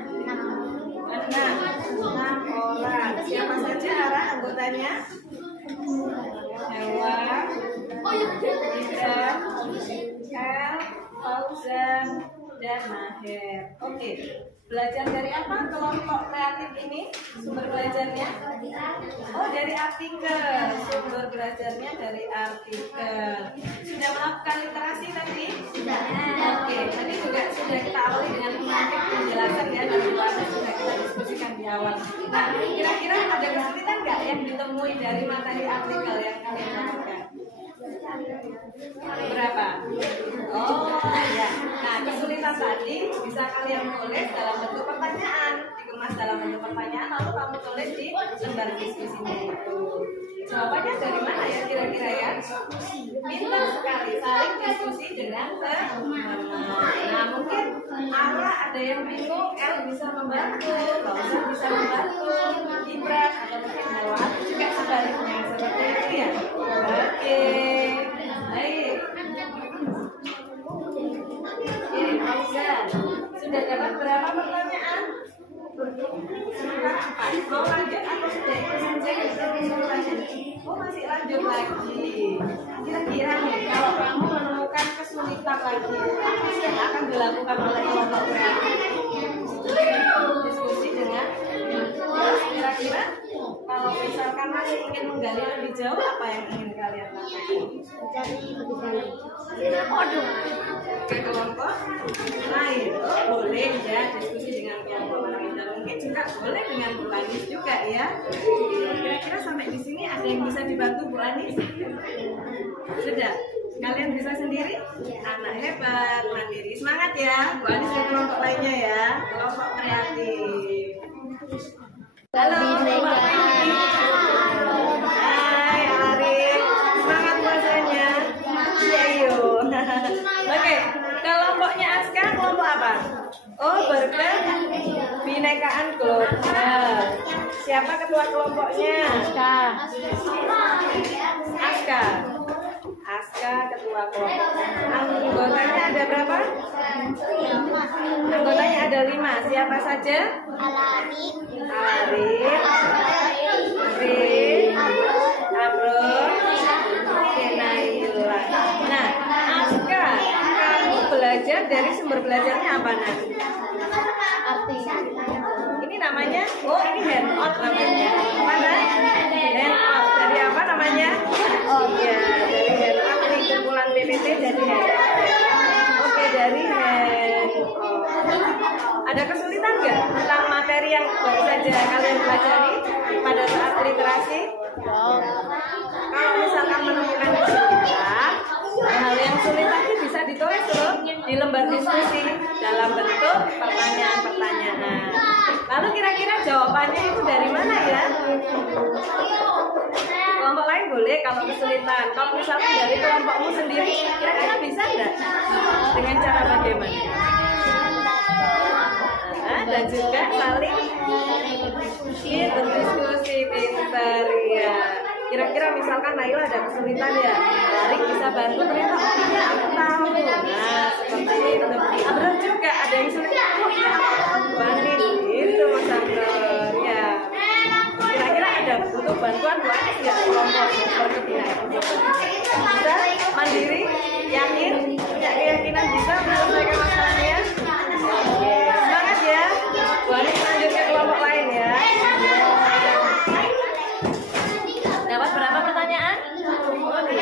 6 orang. Siapa saja Ara anggotanya? Hewa, Ida, El, Fauzan, dan Maher. Oke. Belajar dari apa kelompok kreatif ini? Sumber belajarnya? Oh, dari artikel. Sumber belajarnya dari artikel. Sudah melakukan literasi tadi? Sudah. Oke, tadi juga sudah kita awali dengan sedikit penjelasan ya dari bahasa sudah kita diskusikan di awal. Nah, kira-kira ada kesulitan nggak yang ditemui dari materi artikel yang kalian lakukan? Berapa? Oh ya. Nah, kesulitan tadi bisa kalian tulis dalam bentuk pertanyaan, dikemas dalam bentuk pertanyaan, lalu kamu tulis di lembar diskusinya itu. Jawabannya dari mana ya kira-kira ya? Pintar sekali, saling diskusi dengan teman. Nah, mungkin Ara ada yang bingung, El bisa membantu, Fauzan bisa membantu, Ibran atau mungkin Hewa juga sebaliknya seperti itu ya. Oke, baik. Oke, Fauzan sudah dapat berapa pertanyaan? 4. Mau lanjut atau sudah itu saja? Oh, masih lanjut lagi. Kira-kira nih, kalau kamu menemukan kesulitan lagi, apa sih yang akan dilakukan oleh kelompok kreatif? Diskusi dengan terus kira-kira kalau misalkan masih ingin menggali lebih jauh, apa yang ingin kalian lakukan? Mencari lebih dalam. Ke kelompok lain. Oh, boleh ya diskusi dengan kelompok lain dan mungkin juga boleh dengan Bu Anis juga ya. Kira-kira sampai di sini ada yang bisa dibantu Bu Anis? Sudah. Kalian bisa sendiri? Anak hebat, mandiri. Semangat ya. Bu Anis ke kelompok lainnya ya. Kelompok kreatif. Halo, Mbak Anis. Hai, Arif. Semangat puasanya. Ayo. Oke, kelompoknya Aska kelompok apa? Oh, berkebinekaan global. Siapa ketua kelompoknya? Aska. Aska ketua kelompok. Anggotanya ada berapa? Anggotanya ada 5. Siapa saja? Arif, Rin, Amrul, Naila. Nah, Aska, kamu belajar dari sumber belajarnya apa nanti? Ini namanya, oh ini handout namanya. Mana? Handout. Dari apa namanya? Oh iya, dari handout. Ini kumpulan PPT dari handout. Oke, dari handout. Ada kesulitan nggak tentang materi yang baru saja kalian pelajari pada saat literasi? Kalau misalkan menemukan kesulitan, hal yang sulit tadi bisa ditulis loh di lembar diskusi dalam bentuk pertanyaan-pertanyaan. Lalu kira-kira jawabannya itu dari mana ya? Kelompok lain boleh kalau kesulitan. Kalau misalkan dari kelompokmu sendiri, kira-kira Dengan cara bagaimana? Dan juga saling berdiskusi, pintar ya. Kira-kira misalkan Naila ada kesulitan ya, Arik bisa bantu, ternyata iya aku tahu. Nah seperti itu. Benar juga ada yang sulit. Bandit itu Mas Angger ya. Kira-kira ada butuh bantuan Bu Anis ya kelompok berkepentingan? Bisa mandiri, yakin, punya keyakinan bisa menyelesaikan masalahnya. Oke, semangat ya. Bu Anis lanjut ke kelompok lain ya. Dapat berapa pertanyaan? Oh, 5.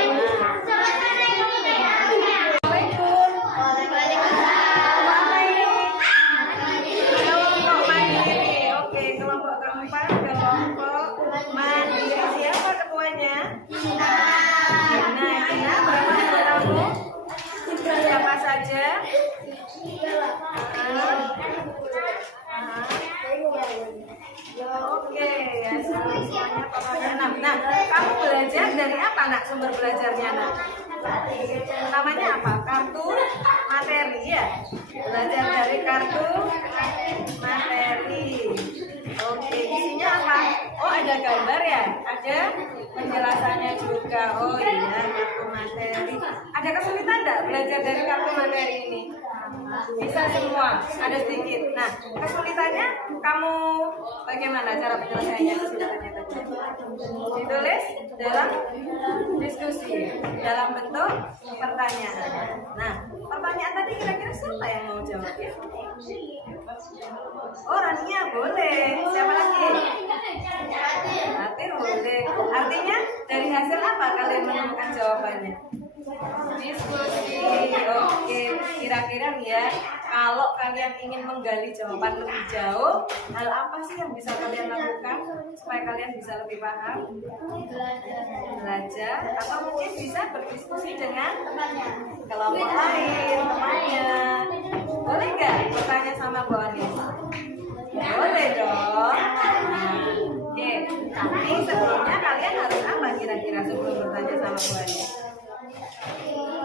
Assalamualaikum. Kelompok apa ini? Kelompok mandiri. Oke, kelompok keempat kelompok mandiri. Siapa ketuanya? Gina, berapa anggotmu? Siapa saja? Oke, ya semuanya pokoknya 6. Nah, kamu belajar dari apa nak sumber belajarnya nak? Namanya apa? Kartu materi ya? Belajar dari kartu materi. Oke, isinya apa? Oh ada gambar ya? Ada penjelasannya juga. Oh iya, kartu materi. Ada kesulitan enggak belajar dari kartu materi ini? Bisa semua, ada sedikit. Nah, kesulitannya kamu bagaimana cara penyelesaiannya kesulitannya tadi? Ditulis dalam diskusi, dalam bentuk pertanyaan. Nah, pertanyaan tadi kira-kira siapa yang mau jawab ya? Oh, Rania boleh. Siapa lagi? Hati boleh. Artinya dari hasil apa kalian menemukan jawabannya? Diskusi. Oke, kira-kira nih ya, kalau kalian ingin menggali jawaban lebih jauh, hal apa sih yang bisa kalian lakukan supaya kalian bisa lebih paham? Belajar, atau mungkin bisa berdiskusi dengan kelompok lain, temannya. Boleh nggak bertanya sama Bu Anis? Boleh dong. Nah, oke, tapi sebelumnya kalian harus apa kira-kira sebelum bertanya sama Bu Anis?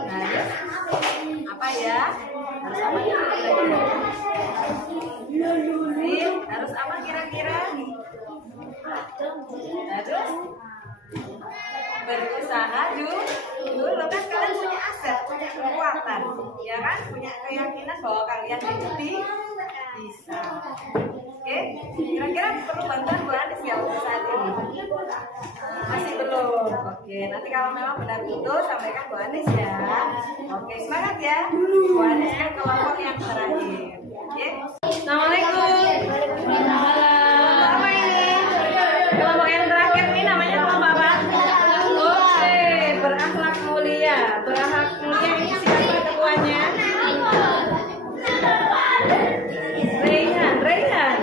Nah, apa ya? Harus apa kira-kira? Harus apa kira-kira? Harus berusaha dulu kan kalian punya aset, punya kekuatan, ya kan? Punya keyakinan bahwa kalian itu bisa. Oke, kira-kira perlu bantuan Bu Anis ya untuk saat ini? Masih belum. Oke, nanti kalau memang benar butuh sampaikan Bu Anis ya. Oke, semangat ya. Bu Anis kan kelompok yang terakhir. Oke. Assalamualaikum. Kelompok apa ini? Kelompok yang terakhir ini namanya kelompok apa? Oke, berakhlak mulia. Berakhlak mulia ini siapa ketuanya? Raihan.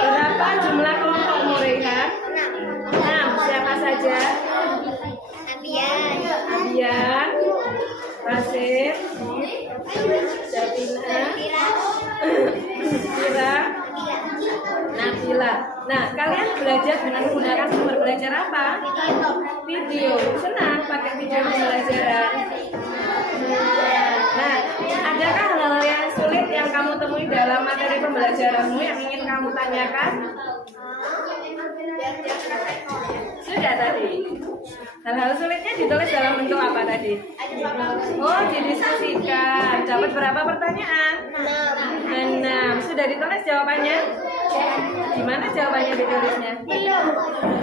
Berapa jumlah kelompokmu Raihan? 6. Siapa saja? Abian, Rasim, Sabina, Fira, Nabila. Nah, kalian belajar dengan menggunakan sumber belajar apa? Video. Senang pakai video pembelajaran. Nah, adakah hal-hal yang sulit yang kamu temui dalam materi pembelajaranmu yang ingin kamu tanyakan? Sudah tadi. Hal-hal sulitnya ditulis dalam bentuk apa tadi? Oh, didiskusikan. Dapat berapa pertanyaan? 6. Sudah ditulis jawabannya? Gimana jawabannya ditulisnya?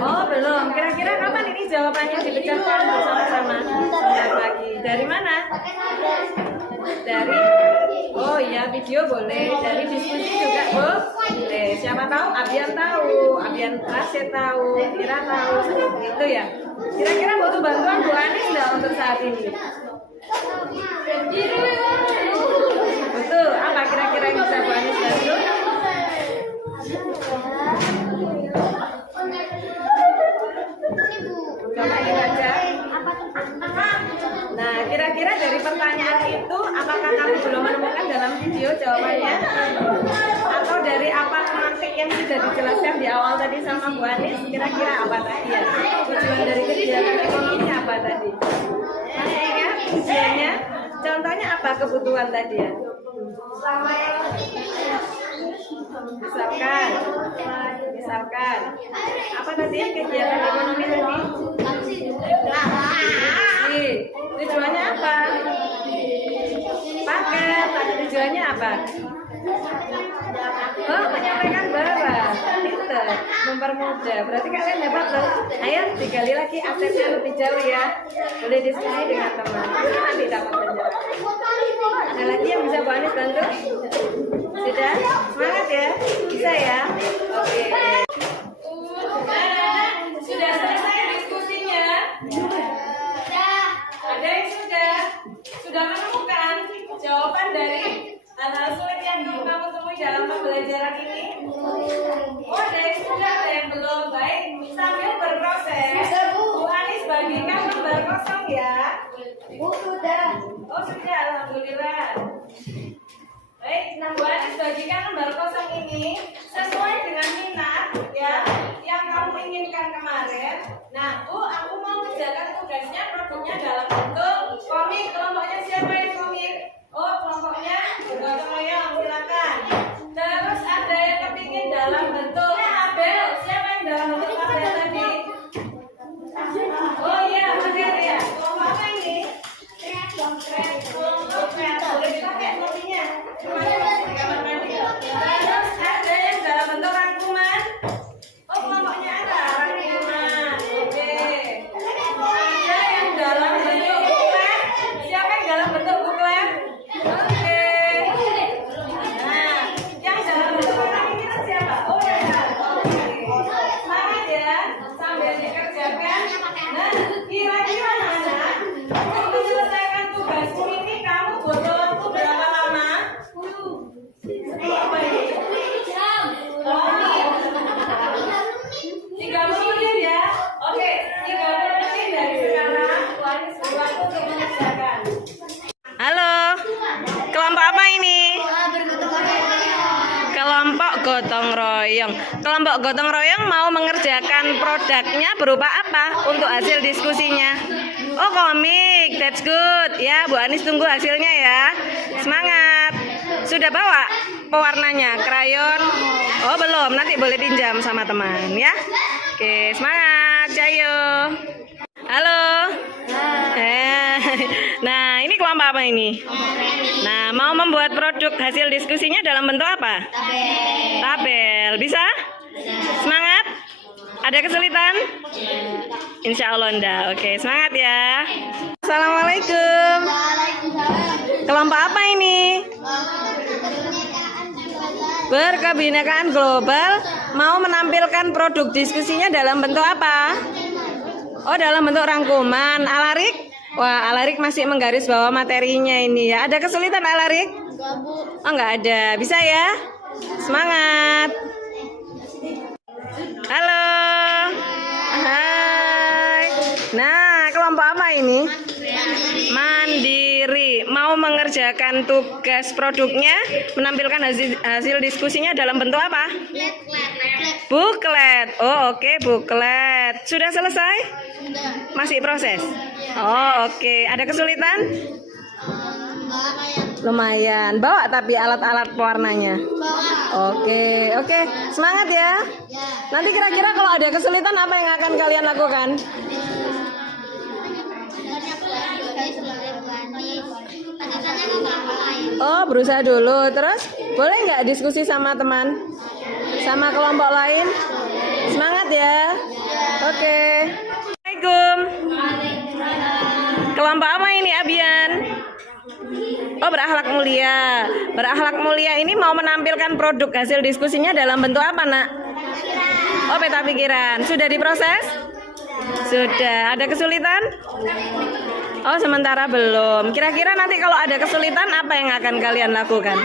Oh, belum. Kira-kira kapan ini jawabannya dipecahkan bersama-sama? Bentar lagi. Dari mana? Dari iya video boleh, dari diskusi juga boleh. Siapa tahu? Abian tahu, Abian Rasid tahu, Fira tahu, seperti itu ya. Kira-kira butuh bantuan Bu Anis nggak untuk saat ini? Betul. Apa kira-kira yang bisa Bu Anis bantu? Coba dibaca. Nah, kira-kira dari pertanyaan itu, apakah kamu belum menemukan dalam video jawabannya? Atau dari apa mantik yang sudah dijelaskan di awal tadi sama Bu Anis? Kira-kira apa tadi ya? Tujuan dari kegiatan ekonomi apa tadi? Masih ingat tujuannya? Contohnya apa? apa kebutuhan tadi ya? Misalkan apa tadi kegiatan ekonomi tadi? Tujuannya apa? Paket. Tujuannya apa? Oh, menyampaikan barang. Pinter, mempermudah. Berarti kalian dapat loh. Ayo digali lagi aksesnya lebih jauh ya. Boleh diskusi dengan teman. Nanti dapat penjelasan. Ada lagi yang bisa Bu Anis bantu? Sudah? Semangat ya? Bisa ya? Oke. Sudah selesai diskusinya? Ada yang sudah menemukan jawaban dari hal-hal sulit yang kamu temui dalam pembelajaran ini? Oh, ada yang sudah, ada yang belum. Baik, sambil berproses, Bu Anis bagikan lembar kosong ya. Bu, sudah. Oh, sudah, alhamdulillah. Baik, nah Bu Anis bagikan lembar kosong ini sesuai dengan minat ya yang kamu inginkan kemarin. Nah, Bu, aku mau mengerjakan tugasnya produknya dalam bentuk komik. Kelompoknya siapa yang komik? Oh, kelompoknya gotong royong, silakan. Terus ada yang kepingin dalam bentuk tabel. Siapa yang dalam bentuk tabel tadi? Oh iya, benar ya. Kelompok apa ini? Kelompok kreatif. Boleh dipakai kopinya. Terus ada yang dalam bentuk rangkuman. Oh, kelompoknya ada rangkuman. Oke. Ada yang dalam bentuk buklet. Siapa yang dalam bentuk buklet? Oke. Nah, yang dalam bentuk kotak ini kan siapa? Oh ya. Oke. Semangat ya, sambil dikerjakan. Nah, kira-kira Nana, untuk menyelesaikan tugasmu ini kamu butuh waktu berapa lama? 10 apa ini? 30 menit ya. Oke, 30 menit dari sekarang. Bu Anis berwaktu untuk mengerjakan. Halo, kelompok apa ini? Kelompok gotong royong. Kelompok gotong royong mau mengerjakan produknya berupa apa untuk hasil diskusinya? Oh, komik, that's good. Ya, Bu Anis tunggu hasilnya ya. Semangat. Sudah bawa pewarnanya, krayon? Oh, belum. Nanti boleh pinjam sama teman ya. Oke, semangat. Cayo. Halo. Nah, ini kelompok apa ini? Nah, mau membuat produk hasil diskusinya dalam bentuk apa? Tabel. Bisa? Semangat? Ada kesulitan? Insya Allah enggak. Oke, semangat ya. Assalamualaikum. Kelompok apa ini? Berkebinekaan global. Mau menampilkan produk diskusinya dalam bentuk apa? Oh, dalam bentuk rangkuman. Alarik? Wah, Alarik masih menggaris bawah materinya ini ya. Ada kesulitan Alarik? Oh, enggak ada. Bisa ya? Semangat. Halo. Hai. Nah, kelompok apa ini? Mandiri. Mau mengerjakan tugas produknya, menampilkan hasil diskusinya dalam bentuk apa? Buklet. Oh, oke, buklet. Sudah selesai? Masih proses? Oh, oke. Ada kesulitan? Lumayan. Bawa tapi alat-alat pewarnanya. Oke. Semangat ya. Nanti kira-kira kalau ada kesulitan apa yang akan kalian lakukan? Oh, berusaha dulu. Terus boleh nggak diskusi sama teman? Sama kelompok lain? Semangat ya. Oke. Assalamualaikum. Kelompok apa ini, Abian? Oh, berakhlak mulia. Berakhlak mulia ini mau menampilkan produk hasil diskusinya dalam bentuk apa, Nak? Oh, peta pikiran. Sudah diproses? Sudah. Ada kesulitan? Oh, sementara belum. Kira-kira nanti kalau ada kesulitan apa yang akan kalian lakukan?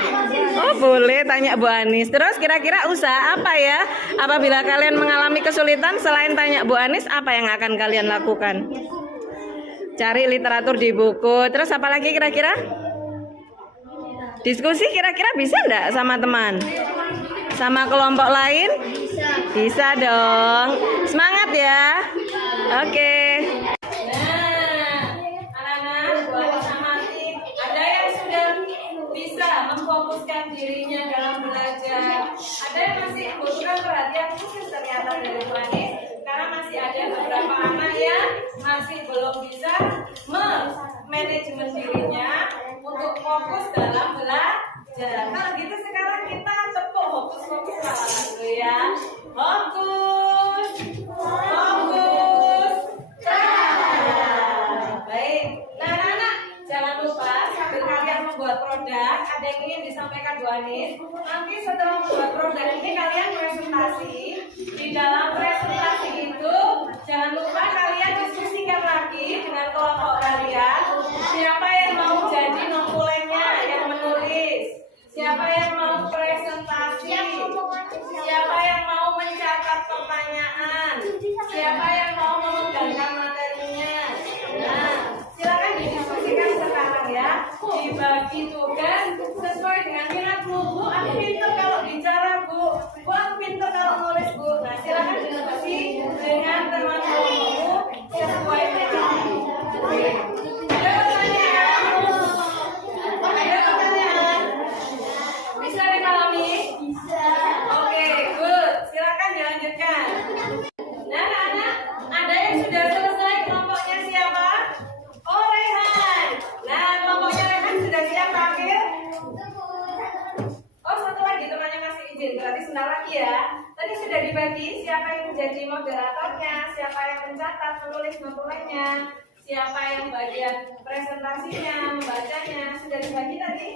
Oh, boleh tanya Bu Anis. Terus kira-kira usaha apa ya? Apabila kalian mengalami kesulitan, selain tanya Bu Anis, apa yang akan kalian lakukan? Cari literatur di buku. Terus apa lagi kira-kira? Diskusi kira-kira bisa enggak sama teman? Sama kelompok lain? Bisa dong. Semangat ya. Oke. Nah, anak-anak, Bu Anis amati. Ada yang sudah memfokuskan dirinya dalam belajar. Ada yang masih membutuhkan perhatian khusus ternyata dari Bu Anis, karena masih ada beberapa anak yang masih belum bisa manajemen dirinya untuk fokus dalam belajar. Kalau gitu sekarang kita tepuk fokus lah gitu ya. Fokus, fokus. Baik. Nah, anak-anak jangan lupa sambil kalian membuat produk, ada yang ingin disampaikan Bu Anis. Nanti setelah membuat produk ini kalian presentasi. Di dalam presentasi itu jangan lupa kalian diskusikan lagi dengan kelompok kalian. Siapa yang mau jadi notulennya, yang menulis? Siapa yang mau presentasi? Siapa yang mau mencatat pertanyaan? Siapa yang mau memegangkan materinya? Nah, silakan didiskusikan sekarang ya. Dibagi tugas sesuai dengan minat Bu. Bu, aku pintar kalau bicara Bu. Bu, aku pintar kalau nulis Bu. Nah, silakan diskusi dengan teman-temanmu sesuai dengan Bu. Ada pertanyaan? Ada pertanyaan? Bisa dipahami? Oke, good. Silakan dilanjutkan. Nah, anak-anak, ada yang sudah selesai kelompoknya siapa? Oh, Rehan. Nah, kelompoknya Rehan sudah siap tampil? Oh, satu lagi temannya masih izin, berarti sebentar lagi ya. Tadi sudah dibagi siapa yang menjadi moderatornya, siapa yang mencatat, menulis notulennya, siapa yang bagian presentasinya, membacanya. Sudah dibagi tadi?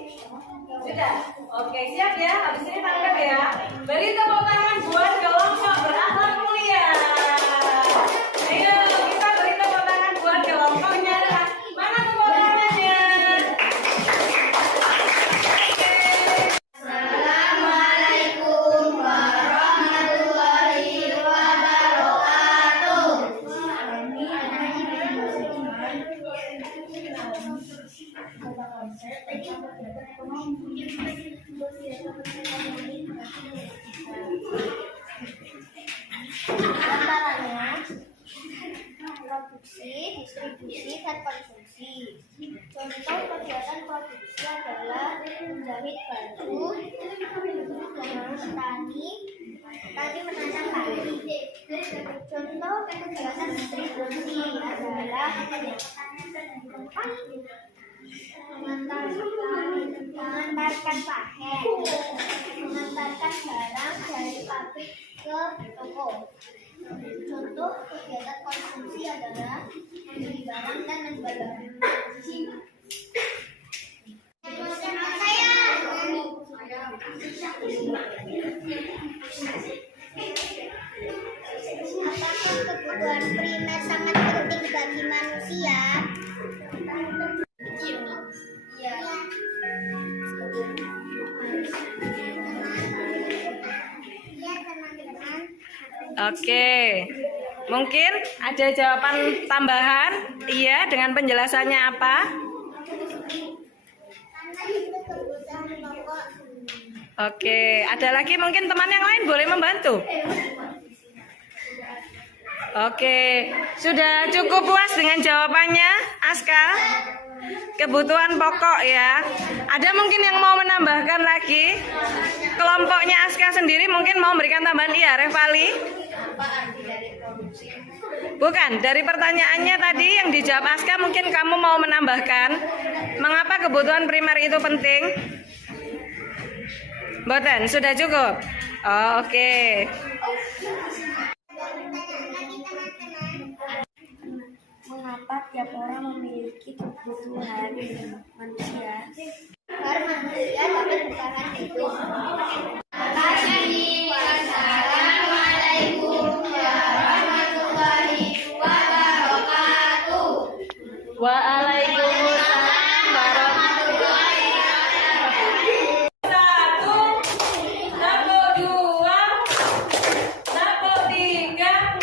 Sudah? Oke, siap ya. Habis ini tangkap ya. Beri tepuk tangan buat kelompok berakhlak mulia. Ayo, kita beri tepuk tangan buat kelompoknya. Mana tepuk tangannya? Assalamualaikum warahmatullahi wabarakatuh. Antaranya produksi, distribusi, dan konsumsi. Contoh kegiatan produksi adalah menjahit baju, tani menanam padi. Contoh kegiatan distribusi adalah mengantarkan paket, mengantarkan barang dari pabrik ke toko. Contoh kegiatan konsumsi adalah membeli barang dan menjual barang. Apakah kebutuhan primer sangat penting bagi manusia? Iya. Oke. Mungkin ada jawaban tambahan? Iya, dengan penjelasannya apa? Karena itu kebutuhan pokok. Oke, ada lagi mungkin teman yang lain boleh membantu? Oke, sudah cukup puas dengan jawabannya, Aska? Kebutuhan pokok ya. Ada mungkin yang mau menambahkan lagi? Kelompoknya Aska sendiri mungkin mau memberikan tambahan? Iya, Revali? Bukan, dari pertanyaannya tadi yang dijawab Aska mungkin kamu mau menambahkan. Mengapa kebutuhan primer itu penting? Boten, sudah cukup? Oh, oke. Mengapa tiap orang memiliki kebutuhan manusia? Karena manusia dapat bertahan hidup. Assalamualaikum warahmatullahi wabarakatuh. Waalaikumsalam warahmatullahi wabarakatuh. 1, tepuk 2, tepuk 3.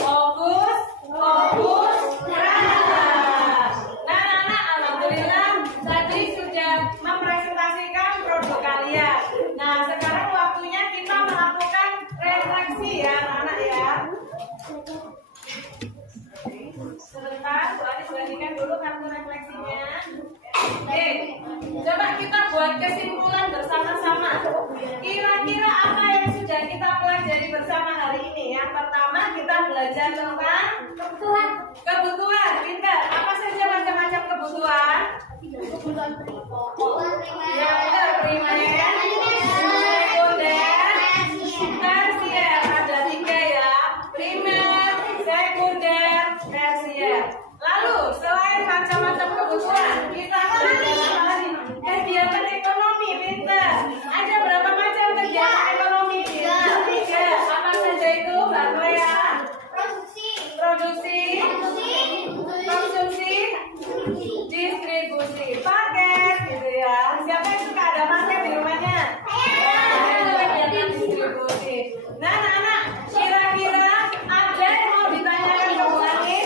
Fokus, fokus, gerak. Nah, anak, alhamdulillah tadi sudah mempresentasikan produk kalian. Nah, sekarang waktunya kita melakukan refleksi ya, anak ya. Sebentar, Bu Anis bagikan dulu kartu refleksinya. Oke, coba kita buat buat kesimpulan bersama-sama. Kira-kira apa yang sudah kita pelajari bersama hari ini? Yang pertama kita belajar tentang kebutuhan. Pintar. Apa saja macam-macam kebutuhan? Ya, benar. Primer, sekunder, tersier. Ada 3 ya. Primer, sekunder, tersier. Lalu selain macam-macam kebutuhan, kita belajar apa lagi? Kegiatan ekonomi. Pintar. Ada berapa macam kegiatan ekonomi? 3. Apa saja itu, Mbak Toya? Produksi, konsumsi, distribusi, paket gitu ya. Siapa yang suka ada paket di rumahnya? Itu kegiatan distribusi. Nah, anak-anak, kira-kira ada yang mau ditanyakan ke Bu Ani?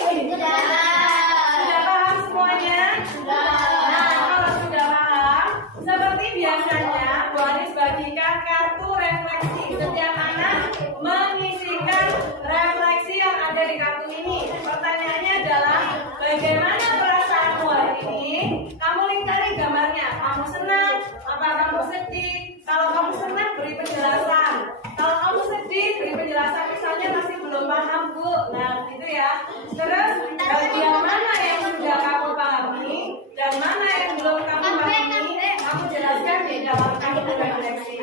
Sudah paham semuanya? Nah, kalau sudah paham, seperti biasanya Bu Anis bagikan kartu refleksi. Setiap anak mengisikan refleksi yang ada di kartu ini. Pertanyaannya adalah, bagaimana perasaanmu hari ini? Kamu lingkari gambarnya. Kamu senang? Apa kamu sedih? Kalau kamu senang, beri penjelasan. Kalau kamu sedih, beri penjelasan. Misalnya masih belum paham, Bu. Nah, gitu ya. Terus, bagian mana yang sudah kamu pahami dan mana yang belum kamu pahami, kamu jelaskan di dalam kartu refleksi.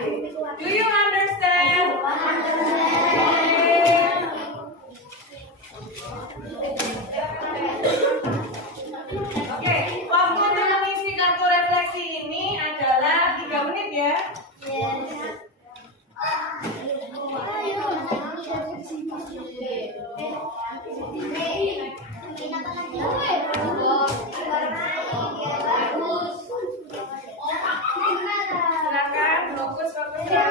Do you understand? Oke, waktu untuk mengisi kartu refleksi ini adalah 3 menit ya. Silakan fokus ya.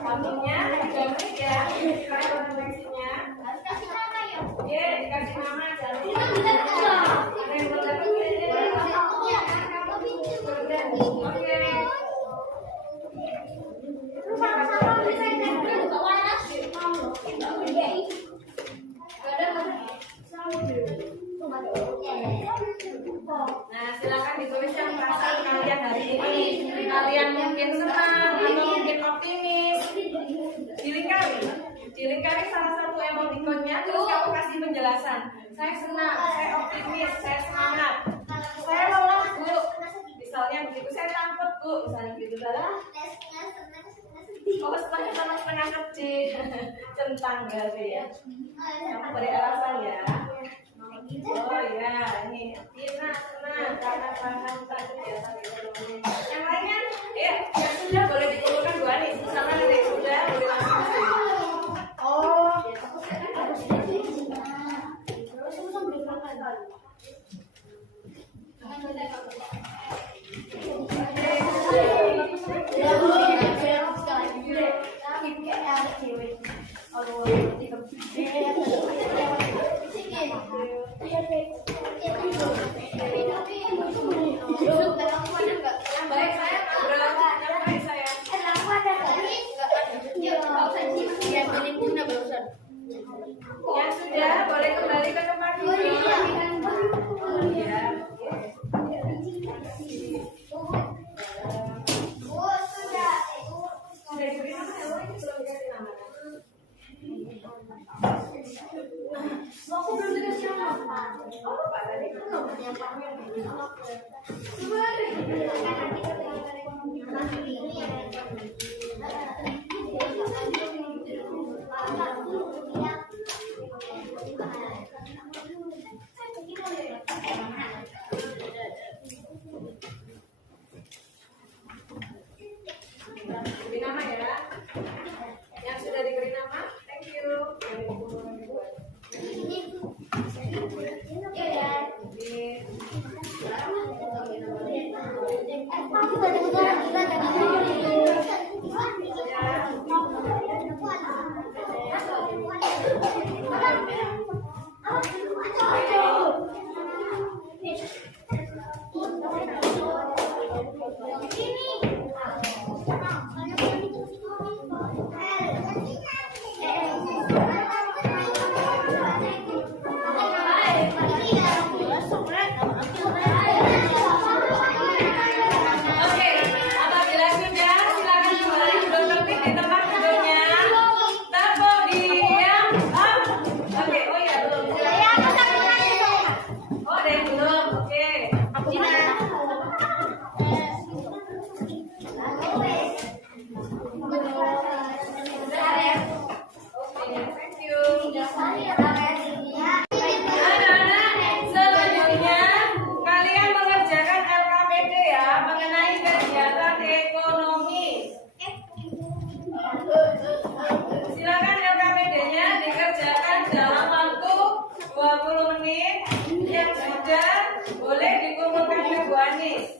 Waktunya 3 menit ya. Refleksinya. Iya, dikasih nama aja. Ada yang mau dapat ini? Oke. Nah, silakan dituliskan perasaan kalian hari ini. Kalian mungkin senang atau mungkin optimis. Dilingkari salah satu emoticonnya, terus kamu kasih penjelasan. Saya senang, saya optimis, saya semangat. Saya lelah, Bu. Misalnya begitu, saya takut, Bu. Misalnya gitu, salah. Oh, setengah kecil. Centang berarti ya. Kamu beri alasan ya. Oh ya, ini Tina senang karena paham tentang kegiatan ekonomi. Yang lainnya, ya, yang sudah boleh dikumpulkan Bu Ani. Sama yang sudah boleh langsung. Oh. Baik, saya berapa saya? Yang sudah boleh kembali ke tempat duduk. Ya. Beri nama ya. Yang sudah diberi nama, thank you. menit yang sudah boleh dikumpulkan ke Bu Anis.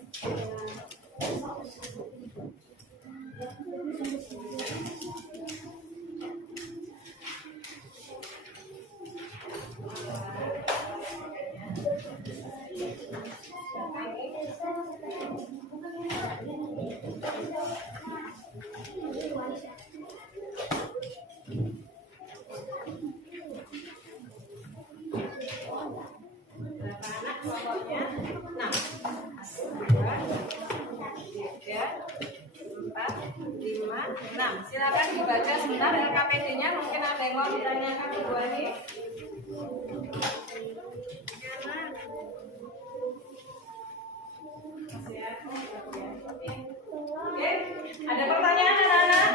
Anak kelompoknya 6, 2, 3, 4, 5, 6. Silakan dibaca sebentar LKPD-nya. Mungkin ada yang mau ditanyakan ke Bu Ani. Oke, ada pertanyaan anak-anak?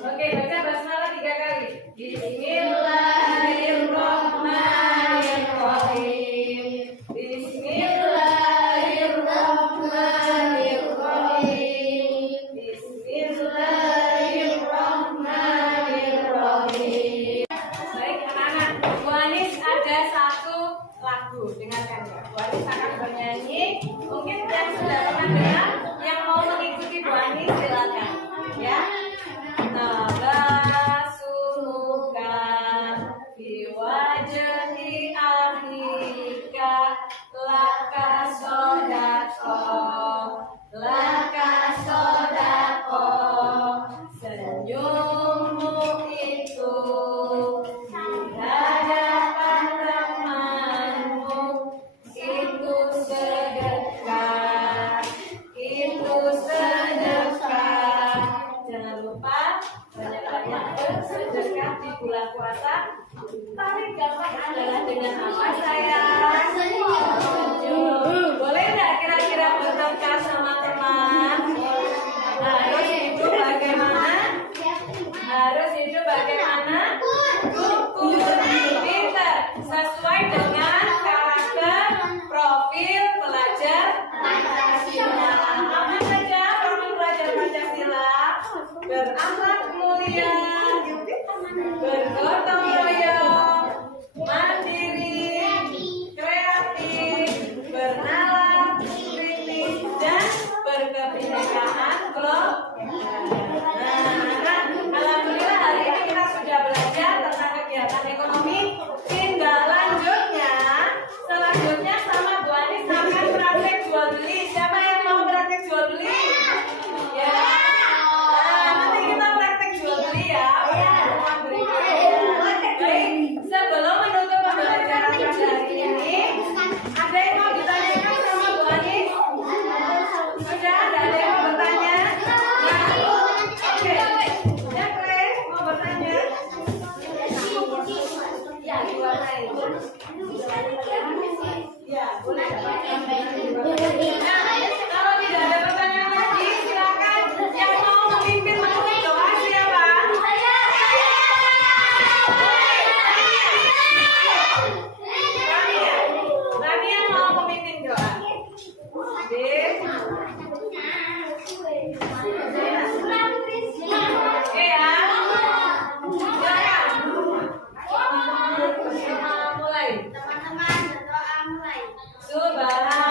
Oke, baca basmalah 3 kali. Bismillahirrahmanirrahim. Bismillahirrahmanirrahim. Bismillahirrahmanirrahim. Baik anak-anak, Bu Anis ada satu lagu, dengarkan ya. Bu Anis akan bernyanyi. Mungkin yang sudah pernah dengar, yang mau mengikuti Bu Anis silakan ya. Tabasuka fi wajhi akhika laka sodako senyummu itu di hadapan temanmu itu sedekah. Jangan lupa banyak-banyak bersedekah di bulan puasa. Paling gampang adalah dengan apa sayang? Senyum. Boleh nggak kira-kira bertengkar sama teman? Harus hidup bagaimana? Rukun, pintar, sesuai dengan karakter profil pelajar Pancasila. Apa saja profil pelajar Pancasila? Berakhlak mulia, bergotong royong, mandiri, kreatif, bernalar, kritis, dan berkebinekaan global. Nah, alhamdulillah hari ini kita sudah belajar tentang kegiatan ekonomi. Selanjutnya sama Bu Anis akan praktek jual beli. Siapa yang mau praktek jual beli? Ya. Nah, nanti kita praktek jual beli ya. Pertemuan berikutnya. Baik, sebelum menutup pembelajaran pada hari ini, ada yang mau ditanyakan sama Bu Anis? Sudah ada yang mau bertanya? Nah, oke. Ya, Clay, mau bertanya? Ya, diwarnai. Ya, boleh. Kalau tidak ada pertanyaan lagi, silakan yang mau memimpin menutup doa siapa? Tadi yang mau memimpin doa. Oke ya. Silakan. Mulai. Teman-teman, berdoa mulai. Subhanallah.